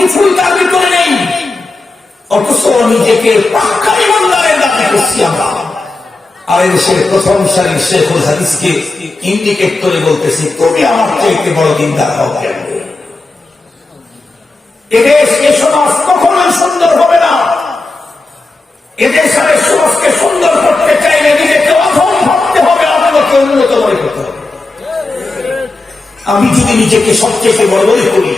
কিছুই তার ভিতরে নেই, অথচ নিজেকে পাক্কা ইমানদারের দাবি করছি আমরা। আর দেশের প্রথম সারির শেখুল হাদিসকে ইন্ডিকেট করে বলতেছি, তুমি আমার চাইতে বড় দিনদার হও কেন? এদেশ এ সমাজ কখনোই সুন্দর হবে না। এদেশের সমাজকে সুন্দর করতে চাইলে নিজেকে অধম ভাবতে হবে, অন্যকে উন্নত মনে করতে হবে। আমি যদি নিজেকে সবচেয়ে বড় মনে করি,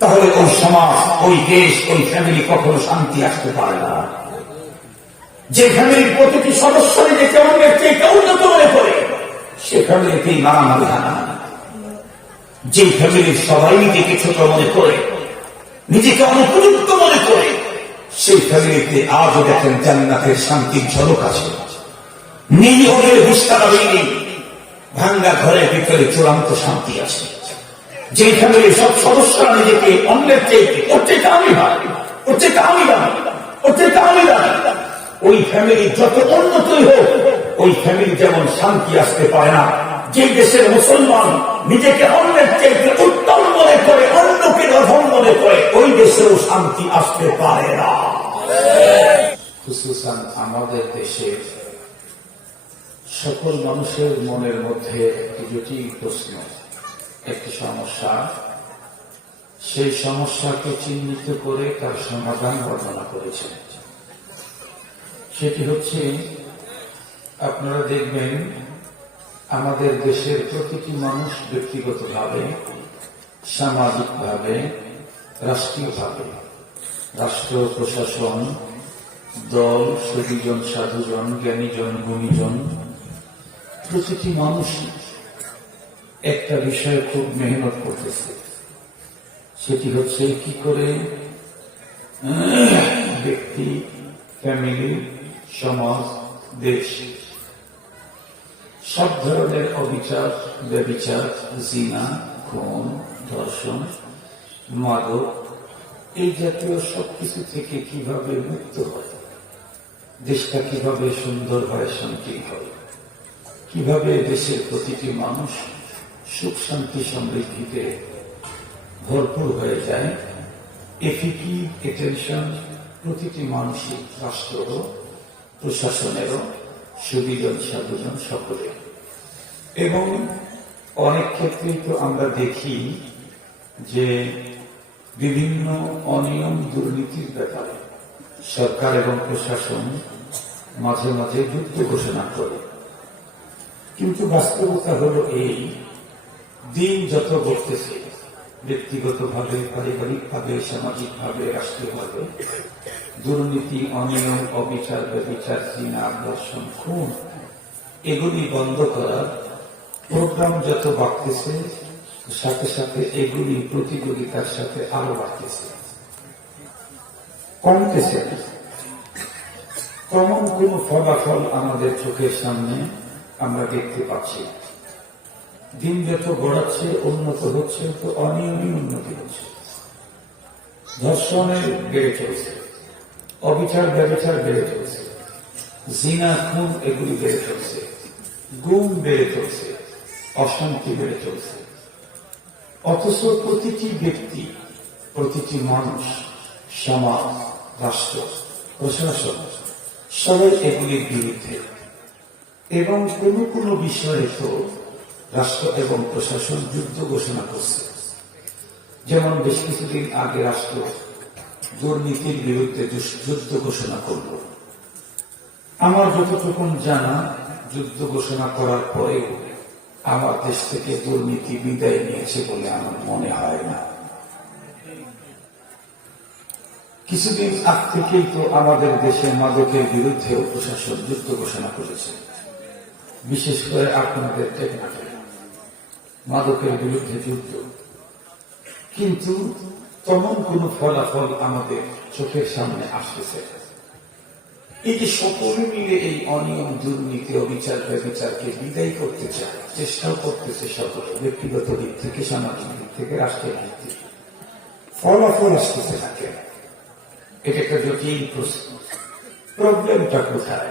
তাহলে ওই সমাজ, ওই দেশ, ওই ফ্যামিলি কখনো শান্তি আসতে পারে না। যে ফ্যামিলির প্রতিটি সদস্য নিজেকে অন্যের চেয়ে উন্নত মনে করে, সে ফ্যামিলিতেই মারামারি হানা। যে ফ্যামিলির সবাই নিজেকে ছোট মনে করে, নিজেকে অনুপযুক্ত মনে করে, সেই ফ্যামিলিতে আজও দেখেন জান্নাতের শান্তির ঝলক আছে। নিরীহদের বিস্তারা নেই, ভাঙ্গা ঘরের ভিতরে চূড়ান্ত শান্তি আছে। যে ফ্যামিলির সব সদস্যরা নিজেকে অন্যের চেয়ে ওর চেয়ে আমি হয়, ওর চেয়ে আমি দামি, ওর চেয়ে আমি দামি, ওই ফ্যামিলি যত উন্নতই হোক, ওই ফ্যামিলি যেমন শান্তি আসতে পারে না। যে দেশের মুসলমান নিজেকে অন্যের চেয়ে উত্তম মনে করে, অন্যকে অধম মনে করে, ওই দেশেও শান্তি আসতে পারে না। খুসুসান আমাদের দেশের সকল মানুষের মনের মধ্যে একটি জটিল প্রশ্ন, একটি সমস্যা। সেই সমস্যাকে চিহ্নিত করে তার সমাধান বর্ণনা করেছেন। সেটি হচ্ছে, আপনারা দেখবেন আমাদের দেশের প্রতিটি মানুষ ব্যক্তিগতভাবে, সামাজিকভাবে, রাষ্ট্রীয়ভাবে, রাষ্ট্র প্রশাসন, দল, সদীজন, সাধুজন, জ্ঞানীজন, গুণীজন, প্রতিটি মানুষই একটা বিষয়ে খুব মেহনত করতেছে। সেটি হচ্ছে কি করে ব্যক্তি, ফ্যামিলি, সমাজ, দেশ সব ধরনের অবিচার, ব্যভিচার, জিনা, খুন, ধর্ষণ, মাদক, এই জাতীয় সবকিছু থেকে কিভাবে মুক্ত হয়, দেশটা কিভাবে সুন্দর হয়, শান্তি হয়, কিভাবে দেশের প্রতিটি মানুষ সুখ শান্তি সমৃদ্ধিতে ভরপুর হয়ে যায়। এফিকি অ্যাটেনশন প্রতিটি মানসিক রাষ্ট্র প্রশাসনেরও, সুবিজন, সাধুজন, সকলে। এবং অনেক ক্ষেত্রেই তো আমরা দেখি যে বিভিন্ন অনিয়ম, দুর্নীতির ব্যাপারে সরকার এবং প্রশাসন মাঝে মাঝে যুদ্ধ ঘোষণা করে। কিন্তু বাস্তবতা হল এই, দিন যত ঘটতেছে, ব্যক্তিগতভাবে, পারিবারিকভাবে, সামাজিকভাবে, রাষ্ট্রীয়ভাবে, দুর্নীতি, অনিয়ম, অবিচার, ব্যভিচার, জিনা, ধর্ষণ, খুন, এগুলি বন্ধ করার প্রোগ্রাম যত বাড়তেছে, সাথে সাথে এগুলি প্রতিযোগিতার সাথে আরো বাড়তেছে, কমতেছে। তেমন কোন ফলাফল আমাদের চোখের সামনে আমরা দেখতে পাচ্ছি। দিন যত গড়াচ্ছে, উন্নত হচ্ছে, তো অনিয়মই উন্নতি হচ্ছে। ধর্ষণের বেড়ে চলছে, অবিচার, ব্যভিচার বেড়ে চলছে, জিনা, খুন, এগুলি বেড়ে চলছে, গুম বেড়ে চলছে, অশান্তি বেড়ে চলছে। অথচ প্রতিটি ব্যক্তি, প্রতিটি মানুষ, সমাজ, রাষ্ট্র, প্রশাসন সবাই এগুলির বিরুদ্ধে। এবং কোন কোন বিষয়ে তো রাষ্ট্র এবং প্রশাসন যুদ্ধ ঘোষণা করছে। যেমন বেশ কিছুদিন আগে রাষ্ট্র দুর্নীতির বিরুদ্ধে যুদ্ধ ঘোষণা করল। আমার যতটুকু জানা, যুদ্ধ ঘোষণা করার পরেও আমার দেশ থেকে দুর্নীতি বিদায় নিয়েছে বলে আমার মনে হয় না। কিছুদিন আগ থেকেই তো আমাদের দেশে মাদকের বিরুদ্ধেও প্রশাসন যুদ্ধ ঘোষণা করেছে। বিশেষ করে আপনাদের টেকনাফে মাদকের বিরুদ্ধে যুদ্ধ। কিন্তু তেমন কোন ফলাফল আমাদের চোখের সামনে আসতেছে। এই যে সকলে মিলে এই অনিয়ম, দুর্নীতি, অবিচার, ব্যভিচারকে বিদায় করতে চায়, চেষ্টাও করতেছে সকলে, ব্যক্তিগত দিক থেকে, সামাজিক দিক থেকে, রাষ্ট্রের দিক থেকে, ফলাফল আসতেছে না কেন? এটা একটা জটিল প্রশ্ন। প্রবলেমটা কোথায়?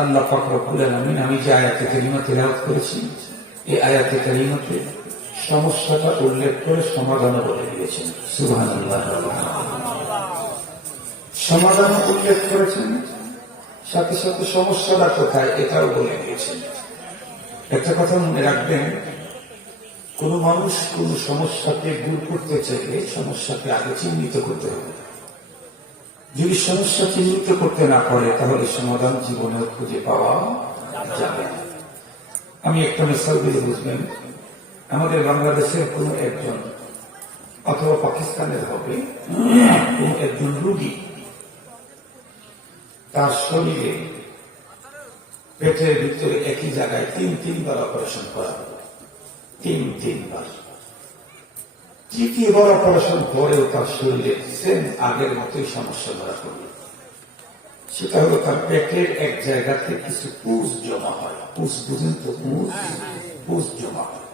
আল্লাহ পাক রব্বুল আলামিন, আমি যে আয়াতে কারিমা তেলাওয়াত করেছি, এই আয়াতে কারিমাতে সমস্যাটা উল্লেখ করে সমাধানও বলে দিয়েছেন। সুবহানাল্লাহ। সমাধান উল্লেখ করেছেন, সাথে সাথে সমস্যাটা কোথায় এটাও বলে দিয়েছেন। একটা কথা মনে রাখবেন, কোন মানুষ কোন সমস্যাকে দূর করতে চাইলে সমস্যাকে আগে চিহ্নিত করতে হবে। যদি সমস্যা চিহ্নিত করতে না পারে তাহলে সমাধান জীবনে খুঁজে পাওয়া যাবে না। আমি একটা মিসাল দিলে বুঝবেন, আমাদের বাংলাদেশের কোন একজন অথবা পাকিস্তানের হবে কোন একজন রোগী, তার শরীরে পেটের ভিতরে একই জায়গায় তিনবার অপারেশন করা হবে, তিনবার। তৃতীয়বার অপারেশন পরেও তার শরীরে সেম আগের মতোই সমস্যা ধরা পড়বে। সেটা হলো তার পেটের এক জায়গাতে কিছু পুষ জমা হয়। পুষ বুঝেন তো? পুষ জমা হয়।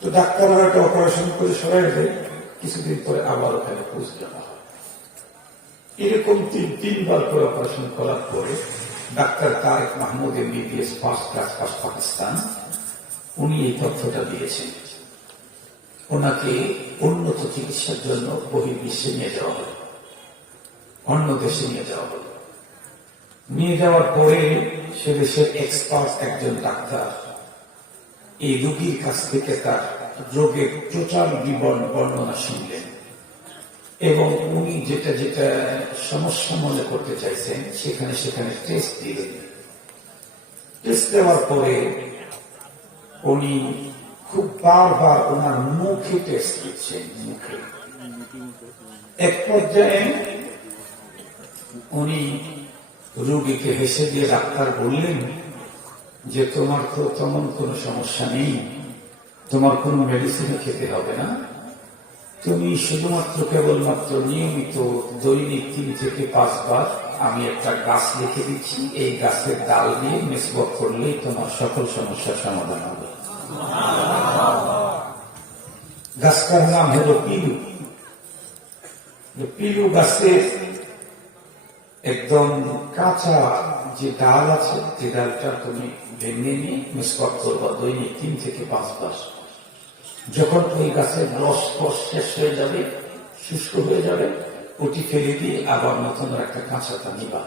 তো ডাক্তাররা একটা অপারেশন করে সরাই দেয়, কিছুদিন পরে আবার ওখানে পুষ জমা হয়। এরকম তিনবার করে অপারেশন করার পরে ডাক্তার Tarek Mahmud MBBS first class Pakistan, উনি এই তথ্যটা দিয়েছেন। ওনাকে উন্নত চিকিৎসার জন্য বহির্বিশ্বে নিয়ে যাওয়া হবে, অন্য দেশে নিয়ে যাওয়া হবে। নিয়ে যাওয়ার পরে সে দেশের এক্সপার্ট একজন ডাক্তার এই রোগীর কাছ থেকে তার রোগের টোটাল বর্ণনা শুনলেন এবং উনি যেটা যেটা সমস্যা মনে করতে চাইছেন সেখানে টেস্ট দিলেন। টেস্ট দেওয়ার পরে উনি খুব বারবার ওনার মুখে টেস্ট দিচ্ছেন, মুখে। এক পর্যায়ে উনি রোগীকে হেসে দিয়ে ডাক্তার বললেন যে তোমার তো তেমন কোনো সমস্যা নেই, তোমার কোনো মেডিসিন খেতে হবে না, তুমি শুধুমাত্র কেবলমাত্র নিয়মিত দৈনিক 3 থেকে 5 বার আমি একটা গাছ লিখে দিচ্ছি, এই গাছের ডাল দিয়ে মেসওয়াক করলেই তোমার সকল সমস্যার সমাধান হবে। গাছটার নাম হলো পিলু। পিলু গাছের একদম কাঁচা যে ডাল আছে, যে ডালটা তুমি ভেঙে নিয়ে মেসওয়াক করবা দৈনিক 3 থেকে 5 বার। যখন ওই গাছের রস শেষ হয়ে যাবে, শুষ্ক হয়ে যাবে, ওটি ফেলে দিয়ে আবার নতুন একটা কাঁচাটা নিবা।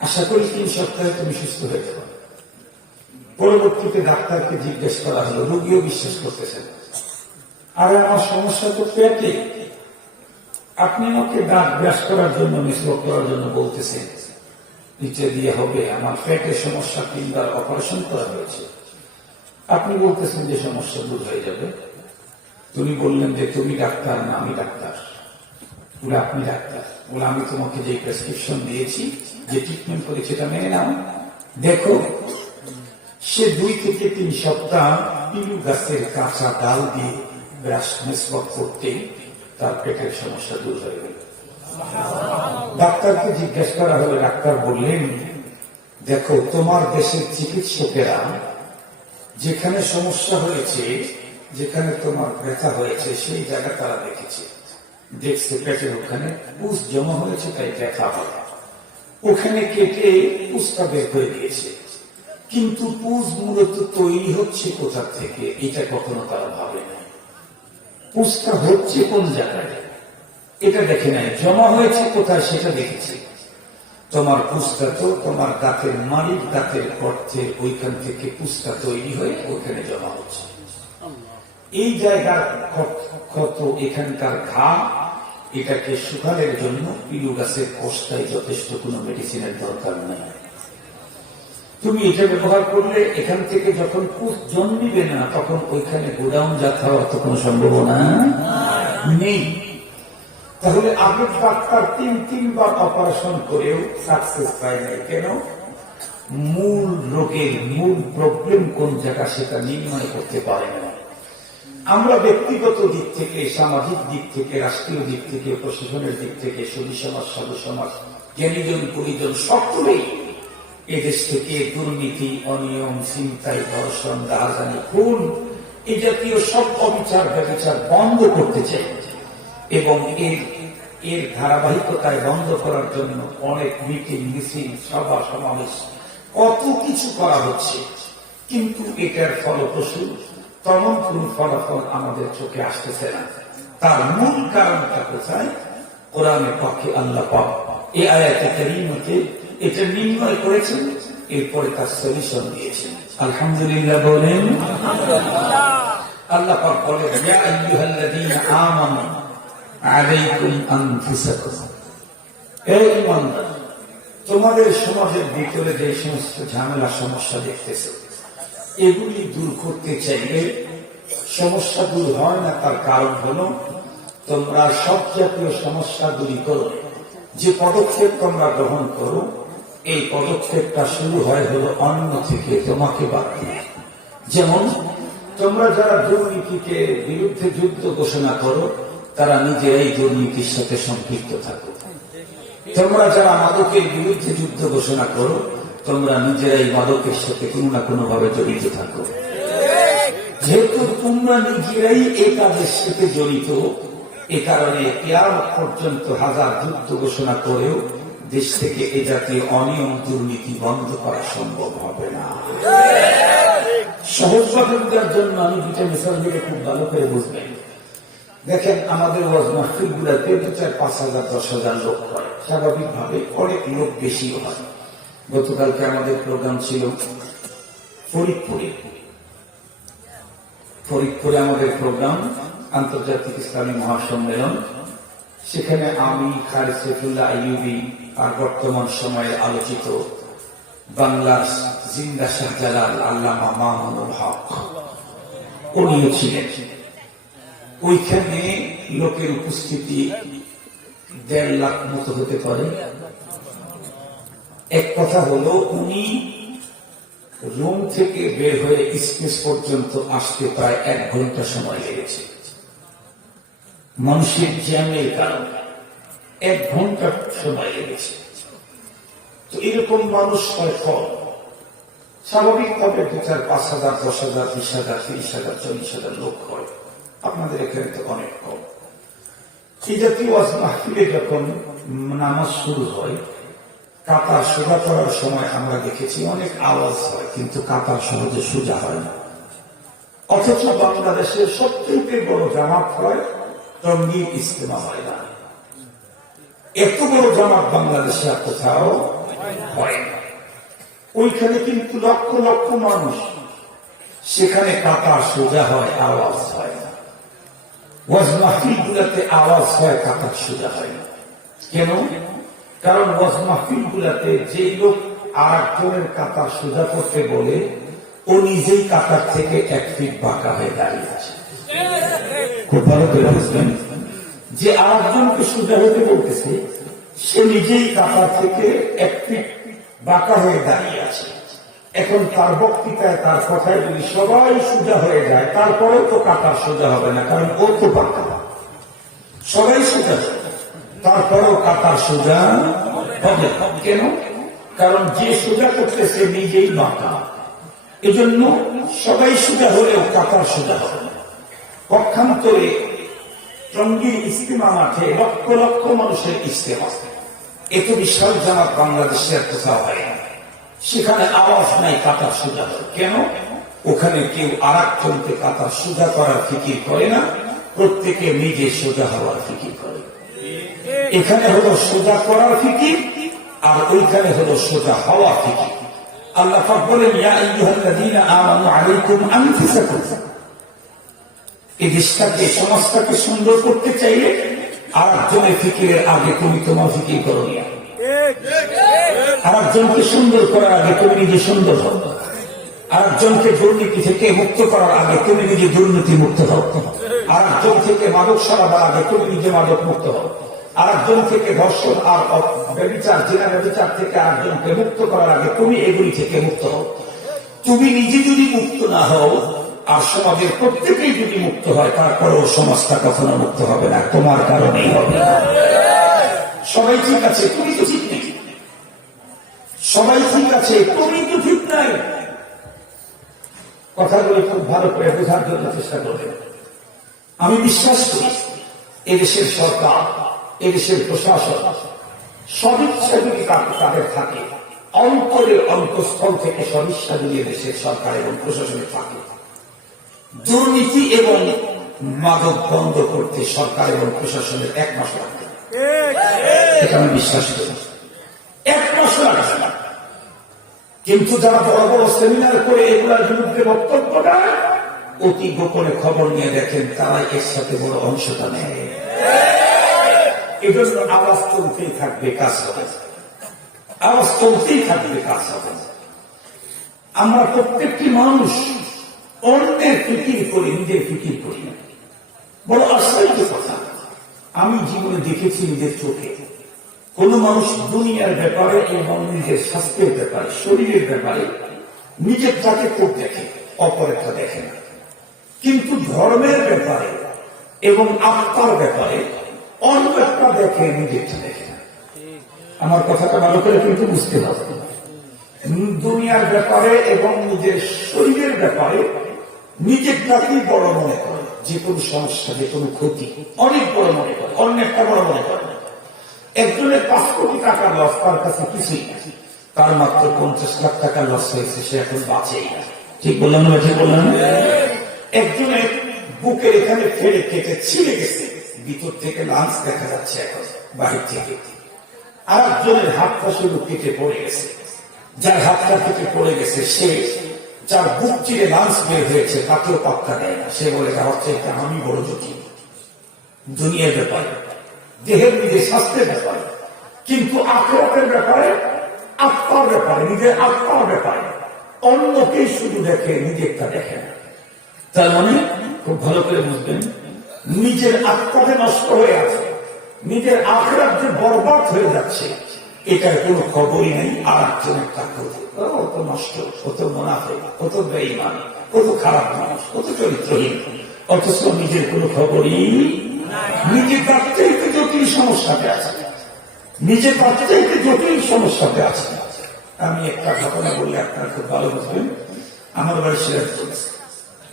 আশা করি 3 সপ্তাহে তুমি সুস্থ হয়ে যাবে। পরবর্তীতে ডাক্তারকে জিজ্ঞেস করা হলো, রোগীও বিশ্বাস করতেছেন, আরে আমার সমস্যা তো পেটে, আপনি আমাকে দাঁত ব্রাশ করার জন্য মিসওয়াক করার জন্য বলতেছেন, নিচে দিয়ে হবে, আমার পেটের সমস্যা 3বার অপারেশন করা হয়েছে, আপনি বলতেছেন যে সমস্যা দূর হয়ে যাবে। তুমি বললেন যে তুমি ডাক্তার না আমি ডাক্তার। বলে আপনি ডাক্তার? বলে আমি তোমাকে যে প্রেসক্রিপশন দিয়েছি, যে ট্রিটমেন্ট করেছি সেটা মেনে নাও। দেখো, সে 2 থেকে 3 সপ্তাহ পিলু গাছের কাঁচা ডাল দিয়ে ব্রাশ মেসওয়াক করতে তার পেটের সমস্যা দূর হয়ে গেল। ডাক্তারকে জিজ্ঞেস করা হলো, ডাক্তার বললেন দেখো, তোমার দেশের চিকিৎসকেরা যেখানে সমস্যা হয়েছে, যেখানে তোমার ব্যথা হয়েছে, সেই জায়গা তারা দেখছে পেটের ওখানে পুষ জমা হয়েছে, তাই ব্যথা হয়, ওখানে কেটে পুষটা বের করে দিয়েছে। কিন্তু পুষ মূলত তৈরি হচ্ছে কোথা থেকে এটা কখনো তারা ভাবে না। পুষটা হচ্ছে কোন জায়গায় এটা দেখে নাই, জমা হয়েছে কোথায় সেটা দেখেছে। তোমার পুষটা তো তোমার দাঁতের মাড়ির দাঁতের গর্তের ওইখান থেকে পুষটা তৈরি হয়ে ওখানে জমা হচ্ছে। এই জায়গার ক্ষত, এখানকার ঘা, এটাকে শুকানোর জন্য পিলু গাছের কোষটাই যথেষ্ট, কোনো মেডিসিনের দরকার নেই। তুমি এটা ব্যবহার করলে এখান থেকে যখন পুষ জন্মিবে না তখন ওইখানে গোডাউন জাত হওয়ার তো কোনো সম্ভাবনা নেই। তাহলে আগের ডাক্তার 3বার অপারেশন করেও সাকসেস পায় নাই কেন? মূল রোগের মূল প্রবলেম কোন জায়গা সেটা নির্ণয় করতে পারে না। আমরা ব্যক্তিগত দিক থেকে, সামাজিক দিক থেকে, রাষ্ট্রীয় দিক থেকে, প্রশাসনের দিক থেকে, সুধী সমাজ, সাধু সমাজ, জ্ঞানীজন পরিজন সকলেই এদেশ থেকে দুর্নীতি, অনিয়ম, ছিনতাই, ধর্ষণ, রাজধানী, খুন, এই জাতীয় সব অবিচার ব্যবচার বন্ধ করতে চাই এবং এর ধারাবাহিকতায় বন্ধ করার জন্য অনেক মিটিং, মিছিল, সভা, সমাবেশ, কত কিছু করা হচ্ছে, কিন্তু এটার ফলপ্রসূ তেমন কোন ফলাফল আমাদের চোখে আসতেছে না। তার মূল কারণটা কোথায়? কোরআনের পক্ষে আল্লাহ পাক এই আয়াতে কারীমাতে এটা নির্ণয় করেছেন, এরপরে তার সলিউশন দিয়েছেন। আলহামদুলিল্লাহ বলেন। আল্লাহ পাক বলেন, ইয়া আইয়ুহাল্লাযীনা আমানু আলাইকুম আনফুসাকুম, হে ঈমানদার, তোমাদের সমাজের ভিতরে যে সমস্ত ঝামেলা সমস্যা দেখতেছ, এগুলি দূর করতে চাইলে সমস্যা দূর হয় না। তার কারণ হলো তোমরা সব জাতীয় সমস্যা দূরী করো। যে পদক্ষেপ তোমরা গ্রহণ করো, এই পদক্ষেপটা শুরু হয় হলো অন্য থেকে, তোমাকে বাদ দিয়ে। যেমন তোমরা যারা দুর্নীতিকে বিরুদ্ধে যুদ্ধ ঘোষণা করো, তারা নিজেরাই দুর্নীতির সাথে সম্পৃক্ত থাকো। তোমরা যারা মাদকের বিরুদ্ধে যুদ্ধ ঘোষণা করো, তোমরা নিজেরাই মাদকের সাথে কোনো না কোনো ভাবে জড়িত থাকো। যেহেতু তোমরা নিজেরাই এই কাজের সাথে জড়িত, এ কারণে কিয়ামত পর্যন্ত হাজার যুদ্ধ ঘোষণা করেও দেশ থেকে এ জাতীয় অনিয়ম দুর্নীতি বন্ধ করা সম্ভব হবে না। সহজভাবে বোঝার জন্য আমি দুটা মিসাল দিলে খুব ভালো করে বুঝবেন। দেখেন, আমাদের ওয়াজ মাহফিল গুলাতে 4-5,000 10,000 লোক হয়, স্বাভাবিকভাবে অনেক লোক বেশিও হয়। গতকালকে আমাদের প্রোগ্রাম ছিল ফরিদপুরে আমাদের প্রোগ্রাম আন্তর্জাতিক ইসলামী মহাসম্মেলন। সেখানে আমি, কারি সাইফুল্লাহ আইয়ুবী আর বর্তমান সময়ে আলোচিত বাংলার জিন্দা শাহজালাল আল্লামা মামুনুল হক উনিও ছিলেন। ওইখানে লোকের উপস্থিতি 1.5 লাখ মতো হতে পারে। এক কথা হলো, উনি রুম থেকে বের হয়ে স্টেজ পর্যন্ত আসতে প্রায় 1 ঘন্টা সময় লেগেছে। মানুষের জ্যামের কারণে 1 ঘন্টা সময় লেগেছে। তো এরকম মানুষ হয় কম। স্বাভাবিকভাবে 2-4-5,000 10,000 20,000 30,000 40,000 লোক হয়। আপনাদের এখানে তো অনেক কম। এই জাতীয় ওয়াজ মাহফিলে যখন নামাজ শুরু হয়, কাতার সোজা করার সময় আমরা দেখেছি অনেক আওয়াজ হয়, কিন্তু কাতার সহজে সোজা হয় না। অথচ বাংলাদেশের সবচেয়ে বড় জামাত হয় টঙ্গীর ইজতেমা হয় না। এত বড় জামাত বাংলাদেশে আর কোথাও হয় না। ওইখানে কিন্তু লক্ষ লক্ষ মানুষ, সেখানে কাতার সোজা হয়, আওয়াজ হয় না। ওয়াজ মাহফিল গুলাতে আওয়াজ হয়, কাতার সোজা হয় না। কেন? কারণ ওয়াজ মাহফিল গুলাতে যে লোক আর একজনের কাতার সোজা করতে বলে, ও নিজেই কাতার থেকে 1 ফিট বাঁকা হয়ে দাঁড়িয়ে আছে। খুব ভালো করে বুঝবেন, যে আর একজনকে সোজা হতে বলতেছে, সে নিজেই কাতার থেকে 1 ফিট বাঁকা হয়ে দাঁড়িয়ে আছে। এখন তার বক্তৃতায়, তার কথায় যদি সবাই সোজা হয়ে যায়, তারপরেও তো কাতার সোজা হবে না, কারণ ও তো বাঁকা। সবাই সোজা, তারপরেও কাতার সোজা হবে। কেন? কারণ যে সোজা করতেছে নিজেই বাঁকা। এজন্য সবাই সোজা হলেও কাতার সোজা হবে না। পক্ষান্তরে টঙ্গীর ইজতেমা মাঠে লক্ষ লক্ষ মানুষের ইজতেমা, এত বিশাল জামাত বাংলাদেশের কোথাও হয় না। সেখানে আওয়াজ নাই, কাতার সোজা হয়। কেন? ওখানে কেউ আর একজনকে কাতার সোজা করার ফিকির করে না, প্রত্যেকে নিজে সোজা হওয়ার ফিকির করে। এখানে হলো সোজা করার ফিকির, আর ওইখানে হলো সোজা হওয়ার ফিকির। আল্লাহ পাক বলেন, ইয়া আইয়ুহাল্লাযীনা আমানু আলাইকুম আনফুসাকুম। এই দেশটাকে, সমাজটাকে সুন্দর করতে চাইলে আর একজনের ফিকিরের আগে তুমি তোমার ফিকির করো না। আর একজনকে সুন্দর করার আগে তুমি নিজে সুন্দর হও। আর একজনকে দুর্নীতি থেকে মুক্ত করার আগে তুমি নিজে দুর্নীতি মুক্ত হও। আর একজন থেকে মাদক সরাবার আগে তুমি নিজে মাদক মুক্ত হও। আর একজন থেকে ধর্ষণ আর ব্যভিচার, জিনা ব্যভিচার থেকে আরেকজনকে মুক্ত করার আগে তুমি এগুলি থেকে মুক্ত হও। তুমি নিজে যদি মুক্ত না হও, আর সমাজের প্রত্যেকেই যদি মুক্ত হয়, তারপরেও সমাজটা কখনো মুক্ত হবে না, তোমার কারণেই হবে। সবাই ঠিক আছে, তুমি তো ঠিক নেই। সবাই ঠিক আছে, তুমি তো ঠিক নাই। কথাগুলো খুব ভালো করে বোঝার জন্য চেষ্টা করবে। আমি বিশ্বাস করি এদেশের সরকার, এদেশের প্রশাসন সদিচ্ছা যদি তাদের থাকে, অন্তরের অন্তঃস্থল থেকে সদিচ্ছা যদি দেশের সরকার এবং প্রশাসনের থাকে, দুর্নীতি এবং মাদক বন্ধ করতে সরকার এবং প্রশাসনের 1 মাস লাগবে, এটা আমি বিশ্বাস করি। 1 মাস লাগবে। কিন্তু যারা বড় বড় সেমিনার করে এগুলোর বিরুদ্ধে বক্তব্য দেয়, অতি গোপনে খবর নিয়ে দেখেন তারা এর সাথে বড় অংশটা নেয়। এজন্য আওয়াজ চলতেই থাকবে, কাজ হবে। আওয়াজ চলতেই থাকবে, কাজ হবে। আমরা প্রত্যেকটি মানুষ অন্যের ফিকির করি, নিজের ফিকির করি না। বড় আশ্চর্য কথা, আমি জীবনে দেখেছি নিজের চোখে, কোন মানুষ দুনিয়ার ব্যাপারে এবং নিজের স্বাস্থ্যের ব্যাপারে, শরীরের ব্যাপারে নিজের তাকে খুব দেখে, অপরেরটা দেখে না। কিন্তু ধর্মের ব্যাপারে এবং আত্মার ব্যাপারে অন্য একটা দেখে, নিজেরটা দেখে না। আমার কথাটা ভালো করে কিন্তু বুঝতে হবে। দুনিয়ার ব্যাপারে এবং নিজের শরীরের ব্যাপারে নিজেরটাকেই বড় মনে করে, যে কোনো সমস্যা, যে কোনো ক্ষতি অনেক বড় মনে করে, অনেকটা বড় মনে করে। একজনের 5 কোটি টাকা লস, তার কাছে কিছুই না। তার মাত্র 50 লাখ টাকা লস হয়েছে, সে এখন বাঁচেই না। ঠিক বললাম না? ঠিক বললাম। একজনের বুকের এখানে ফেলে কেটে ছিঁড়ে গেছে, ভিতর থেকে লাঞ্চ দেখা যাচ্ছে এখন বাহির থেকে। আর একজনের হাতটা শুধু কেটে পড়ে গেছে। যার হাতটা কেটে পড়ে গেছে, সে যার বুক চিরে লাঞ্চ বের হয়েছে তাকেও পাত্তা দেয় না। সে বলে হচ্ছে এটা আমি বড় জটিল। দুনিয়ার ব্যাপারে, দেহের নিজের স্বাস্থ্যের ব্যাপারে, কিন্তু আখেরাতের ব্যাপারে, আত্মার ব্যাপারে, নিজের আত্মার ব্যাপারে অন্যকেই শুধু দেখে, নিজেরটা দেখে না। তার মানে খুব ভালো করে বুঝবেন, নিজের আত্মাকে নষ্ট হয়ে আছে, নিজের আখেরাত যে বরবাদ হয়ে যাচ্ছে, এটার কোন খবরই নেই। আর একজনের কত নষ্ট, কত মুনাফিক, কত বেঈমান, কত খারাপ মানুষ, কত চরিত্রহীন, অথচ নিজের কোন খবরই, নিজে তার চাইতে জটিল সমস্যাতে আছে, নিজে তার চাইতে জটিল সমস্যাতে আছে। আমি একটা ঘটনা বললে আপনারা খুব ভালো বুঝবেন। আমার বাড়ি সিরাজগঞ্জ,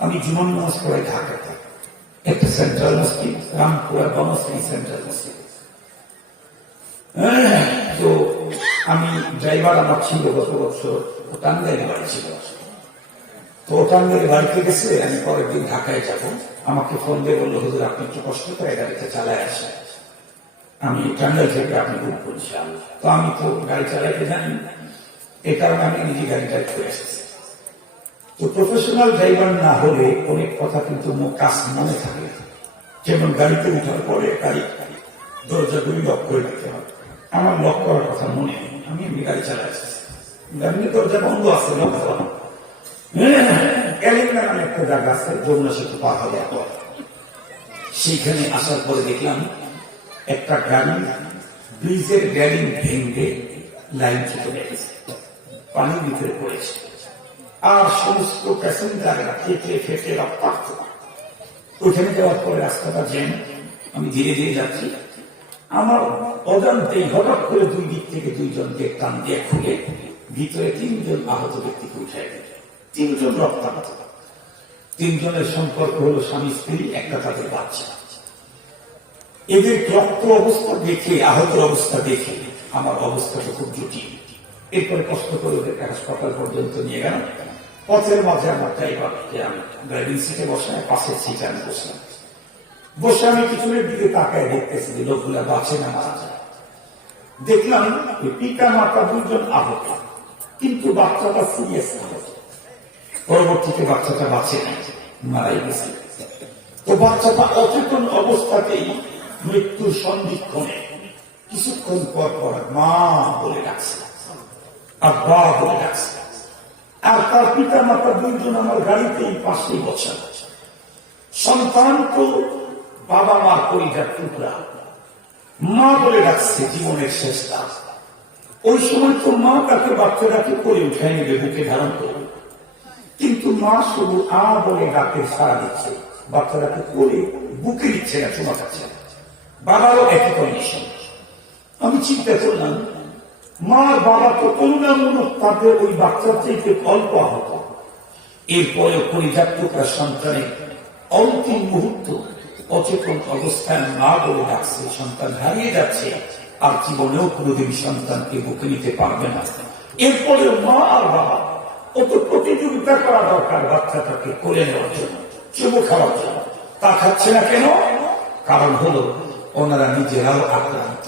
আমি জুমার নামাজ পড়াই ঢাকাতে, একটা সেন্ট্রাল মসজিদ, রামপুরা বনশ্রী সেন্ট্রাল মসজিদ। তো আমি ড্রাইভার আমার ছিল গত বছর, ও টাঙ্গাইলে বাড়ি ছিল। তো ও টাঙ্গাইলে বাড়িতে গেছে, আমি পরের দিন ঢাকায় যাব। আমাকে ফোন দিয়ে বললো, হুজুর আপনি একটু কষ্ট করে গাড়িতে চালায় আসেন, আমি টাঙ্গাইল থেকে আপনি বুক করছি। তো আমি তো গাড়ি চালাইতে জানি, এই কারণে আমি নিজে গাড়ি ড্রাইভ করে এসেছি। তো প্রফেশনাল ড্রাইভার না হলে অনেক কথা কিন্তু কাজ মনে থাকে। যেমন গাড়িতে উঠার পরে গাড়ি দরজাগুলি লক করে দিতে হবে। আমার লক করার কথা মনে নেই, আমি এমনি গাড়ি চালাই এসেছি। গাড়ির দরজা বন্ধ আছে, লক করা। এলিঙ্গা নামে একটা জায়গা আছে, যমুনা সেতু পার হওয়ার পর। সেইখানে আসার পরে দেখলাম একটা গাড়ি ব্রিজের রেলিং ভেঙে লাইন থেকে গেছে, পানির ভিতরে পড়েছে। আর সমস্ত প্যাসেঞ্জাররা কেটে ফেটে রক্তাক্ত। ওইখানে যাওয়ার পরে রাস্তাটা জ্যাম, আমি ধীরে ধীরে যাচ্ছি। আমার অজান্তেই হঠাৎ করে 2 দিক থেকে 2 জনকে টান দিয়ে খুলে ভিতরে 3 জন আহত ব্যক্তিকে উঠে গেছে। 3 জন রক্তাক্ত। 3 জনের সম্পর্ক হলো স্বামী স্ত্রী, একটা তাদের বাচ্চা। এদের রক্ত অবস্থা দেখে, আহত অবস্থা দেখে আমার অবস্থাটা খুব জটিল। এরপরে কষ্ট করে ওদের হাসপাতাল পর্যন্ত নিয়ে গেলাম। পথের মাঝে আমার ড্রাইভারকে আমি ড্রাইভিং সিটে বসায়, পাশের সিটে আমি বসলাম। বসে আমি পিছনের দিকে তাকায় দেখতেছি যে লোকগুলা বাঁচে না মারা যায়। দেখলাম পিতা মাতা 2 জন আহত, কিন্তু বাচ্চাটা সিরিয়াস আহত। পরবর্তীতে বাচ্চাটা বাঁচে না, মারাই গেছে। তো বাচ্চাটা অচেতন অবস্থাতেই মৃত্যুর সন্ধিক্ষণে কিছুক্ষণ পর পর মা বলে ডাকছে, আব্বা বলে ডাকছে। আর তার পিতা মাতা 2 জন আমার গাড়িতেই পাশেই বসা। সন্তান তো বাবা মার পরিবার টুকরা, মা বলে ডাকছে জীবনের শেষ রাত। ওই সময় তো মা তাকে বাচ্চাটাকে করে উঠাই নেবে, বুকে ধারণ করবে, কিন্তু মা শুধু আ বলে ডাকে সারা দিচ্ছে, বাচ্চাটাকে করে বুকে দিচ্ছে না, চুমা খাচ্ছে না। বাবারও একই কন্ডিশন। আমি চিন্তা করলাম, মা বাবা তো করুণামূলক তাদের ওই বাচ্চার চাইতে অল্প আহত, এরপরেও পরিত্যক্ত সন্তানের অন্তিম মুহূর্ত অচেতন অবস্থায় মা বলে ডাকছে, সন্তান হারিয়ে যাচ্ছে, আর জীবনেও কোনোদিন সন্তানকে বুকে নিতে পারবে না। এরপরেও মা আর বাবা অত প্রতিযোগিতা করা দরকার বাচ্চাটাকে করে নেওয়ার জন্য। চুমু খাওয়ার জন্য। তা খাচ্ছে না কেন? কারণ হলো ওনারা নিজেরাও আক্রান্ত।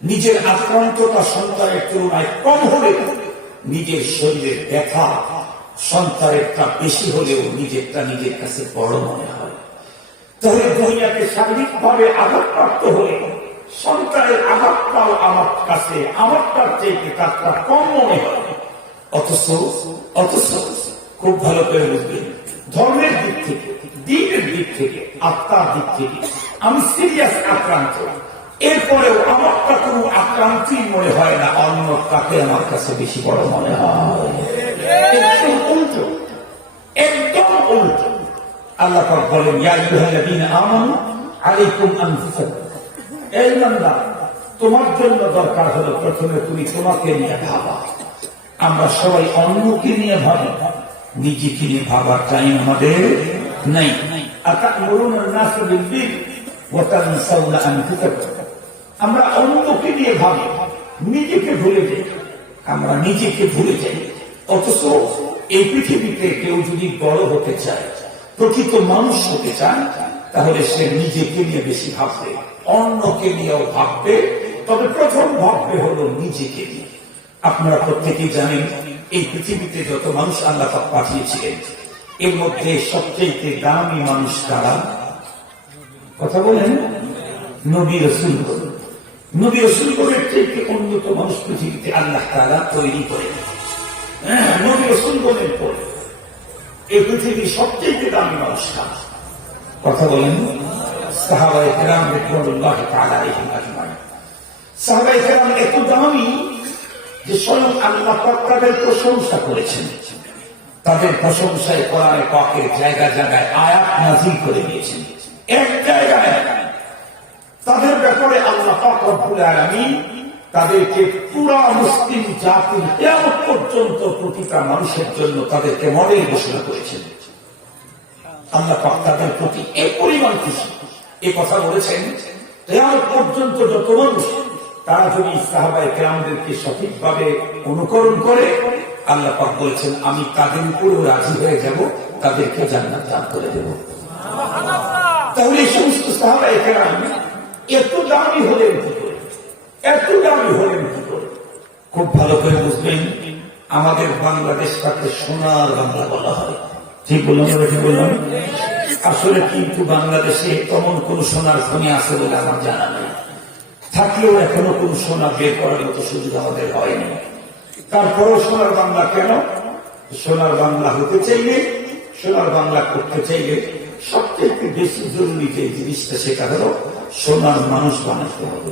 নিজের আক্রান্ততা সন্তানের তুলনায় কম হলে নিজের শরীরের ব্যথা সন্তানেরটা বেশি হলেও নিজেরটা নিজের কাছে বড় মনে হয়। তাহলে দুনিয়াকে শারীরিকভাবে আঘাতপ্রাপ্ত হলে সন্তানের আঘাতটাও আমার কাছে আমারটার চেয়ে তারটা কম মনে হয়। অথচ খুব ভালো করে বুঝবেন, ধর্মের দিক থেকে, দিনের দিক থেকে, আত্মার দিক থেকে আমি সিরিয়াস আক্রান্ত, এরপরেও আমারটা কোনো আক্রান্তই মনে হয় না, অন্যটাকে আমার কাছে বেশি বড় মনে হয়। একদম উল্টো, একদম উল্টো। আল্লাহ পাক বলেন, ইয়া আইয়ুহাল্লাযীনা আমানু আলাইকুম আনফুসাকুম, হে ইমানদার, তোমার জন্য দরকার হলো প্রথমে তুমি তোমাকে নিয়ে ভাবা। আমরা সবাই অন্যকে নিয়ে ভাবি, নিজেকে নিয়ে ভাবার টাইম আমাদের নাই। আতা'মুরুনা আন-নাসা বিল-বিররি ওয়া তানসাউনা আনফুসাকুম, আমরা অন্যকে নিয়ে ভাবি, নিজেকে ভুলে যাই। আমরা নিজেকে ভুলে যাই। অথচ এই পৃথিবীতে কেউ যদি বড় হতে চায়, প্রকৃত মানুষ হতে চায়, তাহলে সে নিজেকে নিয়ে বেশি ভাববে, অন্যকে নিয়েও ভাববে, তবে প্রথম ভাববে হলো নিজেকে নিয়ে। আপনারা প্রত্যেকেই জানেন, এই পৃথিবীতে যত মানুষ আল্লাহ পাক পাঠিয়েছিলেন, এর মধ্যে সবচেয়ে দামি মানুষ কারা? কথা বলেন, নবী রাসূলগণ। নবী রাসূলগণের থেকে উন্নত মানুষ পৃথিবীতে আল্লাহ তাআলা তৈরি করেন। নবী রাসূলগণের পরে এই পৃথিবীর সবচেয়ে দামি মানুষ কারা? কথা বলেন, সাহাবায়ে কেরাম রাদিয়াল্লাহু তাআলা আলাইহিম আজমাইন। সাহাবায়ে কেরাম এত দামি যে স্বয়ং আল্লাহ পাক তাদের প্রশংসা করেছেন। তাদের প্রশংসায় কোরআনে পাকের জায়গা জায়গায় আয়াত নাযিল করে দিয়েছেন। এক জায়গায় তাদের ব্যাপারে আল্লাহ পাক রব্বুল আলামিন তাদেরকে পুরা মুসলিম জাতির কিয়ামত পর্যন্ত প্রতিটা মানুষের জন্য তাদেরকে মডেল ঘোষণা করেছেন। আল্লাহ পাক তাদের প্রতি এই পরিমাণ খুশি, এই কথা বলেছেন, কিয়ামত পর্যন্ত যত মানুষ তারা যদি সাহাবায়ে কেরামদেরকে সঠিকভাবে অনুকরণ করে, আল্লাহ পাক বলেছেন আমি তাদের উপরেও রাজি হয়ে যাব, তাদেরকে জান্নাত দান করে দেব। তাহলে এই সমস্ত সাহাবায়ে কেরাম এত দামি হলেন কি করে? এত দামি হলেন কি করে? খুব ভালো করে বুঝবেন, আমাদের বাংলাদেশটাকে সোনার বাংলা বলা হয়। ঠিক বললাম? ঠিক বললাম? আসলে কিন্তু বাংলাদেশে তেমন কোন সোনার খনি আছে বলে আমার জানা নেই। থাকলেও এখনো কোন সোনা বের করার মতো সুযোগ আমাদের হয়নি। তারপরেও সোনার বাংলা কেন? সোনার বাংলা হতে চাইলে, সোনার বাংলা করতে চাইলে সবচেয়ে বেশি জরুরি যে জিনিসটা, সেটা হলো সোনার মানুষ বানাতে হবে।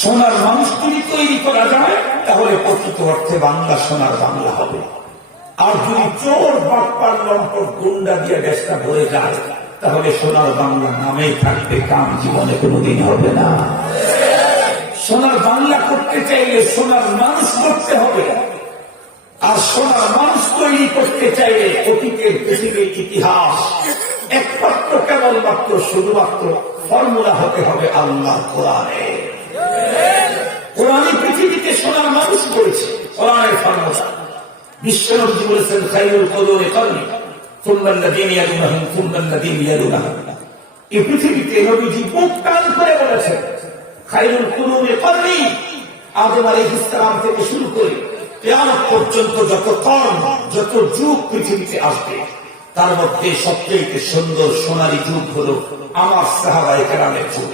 সোনার মানুষ যদি তৈরি করা যায়, তাহলে প্রকৃত অর্থে বাংলা সোনার বাংলা হবে। আর যদি চোর বাটপার লম্পট গুন্ডা দিয়ে দেশটা ভরে যায়, তাহলে সোনার বাংলা নামেই থাকবে, কাম জীবনে কোনোদিন হবে না। সোনার বাংলা করতে চাইলে সোনার মানুষ করতে হবে। আর সোনার মানুষ তৈরি করতে চাইলে অতীতের পৃথিবীর ইতিহাস একমাত্র কেবলমাত্র শুধুমাত্র ফর্মুলা হতে হবে আল্লাহ কোরআনে। কোরআনে পৃথিবীতে সোনার মানুষ করেছে, কোরআনের ফর্মুলা। বিশ্বনবী বলেছেন, খায়রুল কুরুনি কারনি সুম্মা আল্লাযীনা ইয়ালুনাহুম সুম্মা আল্লাযীনা ইয়ালুনাহুম। এই পৃথিবীতে নবীজি বুক টান করে বলেছেন, খায়রুল কুরুনি কারনি, আদম আলাইহিস সালাম থেকে শুরু করে কিয়ামত পর্যন্ত যত কর্ম, যত যুগ পৃথিবীতে আসবে, তার মধ্যে সবচেয়ে সুন্দর সোনালী যুগ হলো আমার সাহাবায়ে কেরামের যুগ।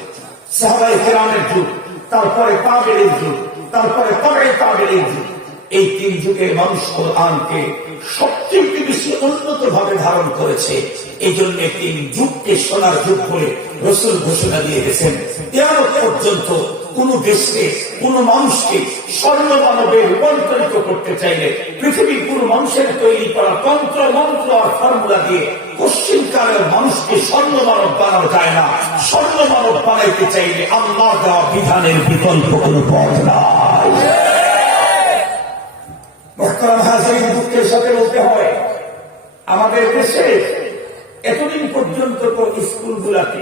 সাহাবায়ে কেরামের যুগ, তারপরে তাবেঈর যুগ, তারপরে তবে তাবেঈর যুগ। এই তিন যুগের মানুষ কোরআনকে সবচেয়ে বেশি উন্নত ভাবে ধারণ করেছে। এই জন্য তিন যুগকে সোনার যুগ বলে রাসূল ঘোষণা দিয়ে গেছেন। কিয়ামত পর্যন্ত কোন দেশকে, কোন মানুষকে স্বর্ণ মানবে রূপান্তরিত করতে চাইলে পৃথিবীর কোন মানুষের তৈরি করা তন্ত্র মন্ত্র আর ফর্মুলা দিয়ে পশ্চিমকালের মানুষকে স্বর্ণ মানব বানানো যায় না। স্বর্ণ মানব বানাইতে চাইলে আল্লাহ দেওয়া বিধানের বিকল্প কোন পথ নাই। দুঃখের সাথে বলতে হয়, আমাদের দেশে এতদিন পর্যন্ত তো স্কুলগুলাতে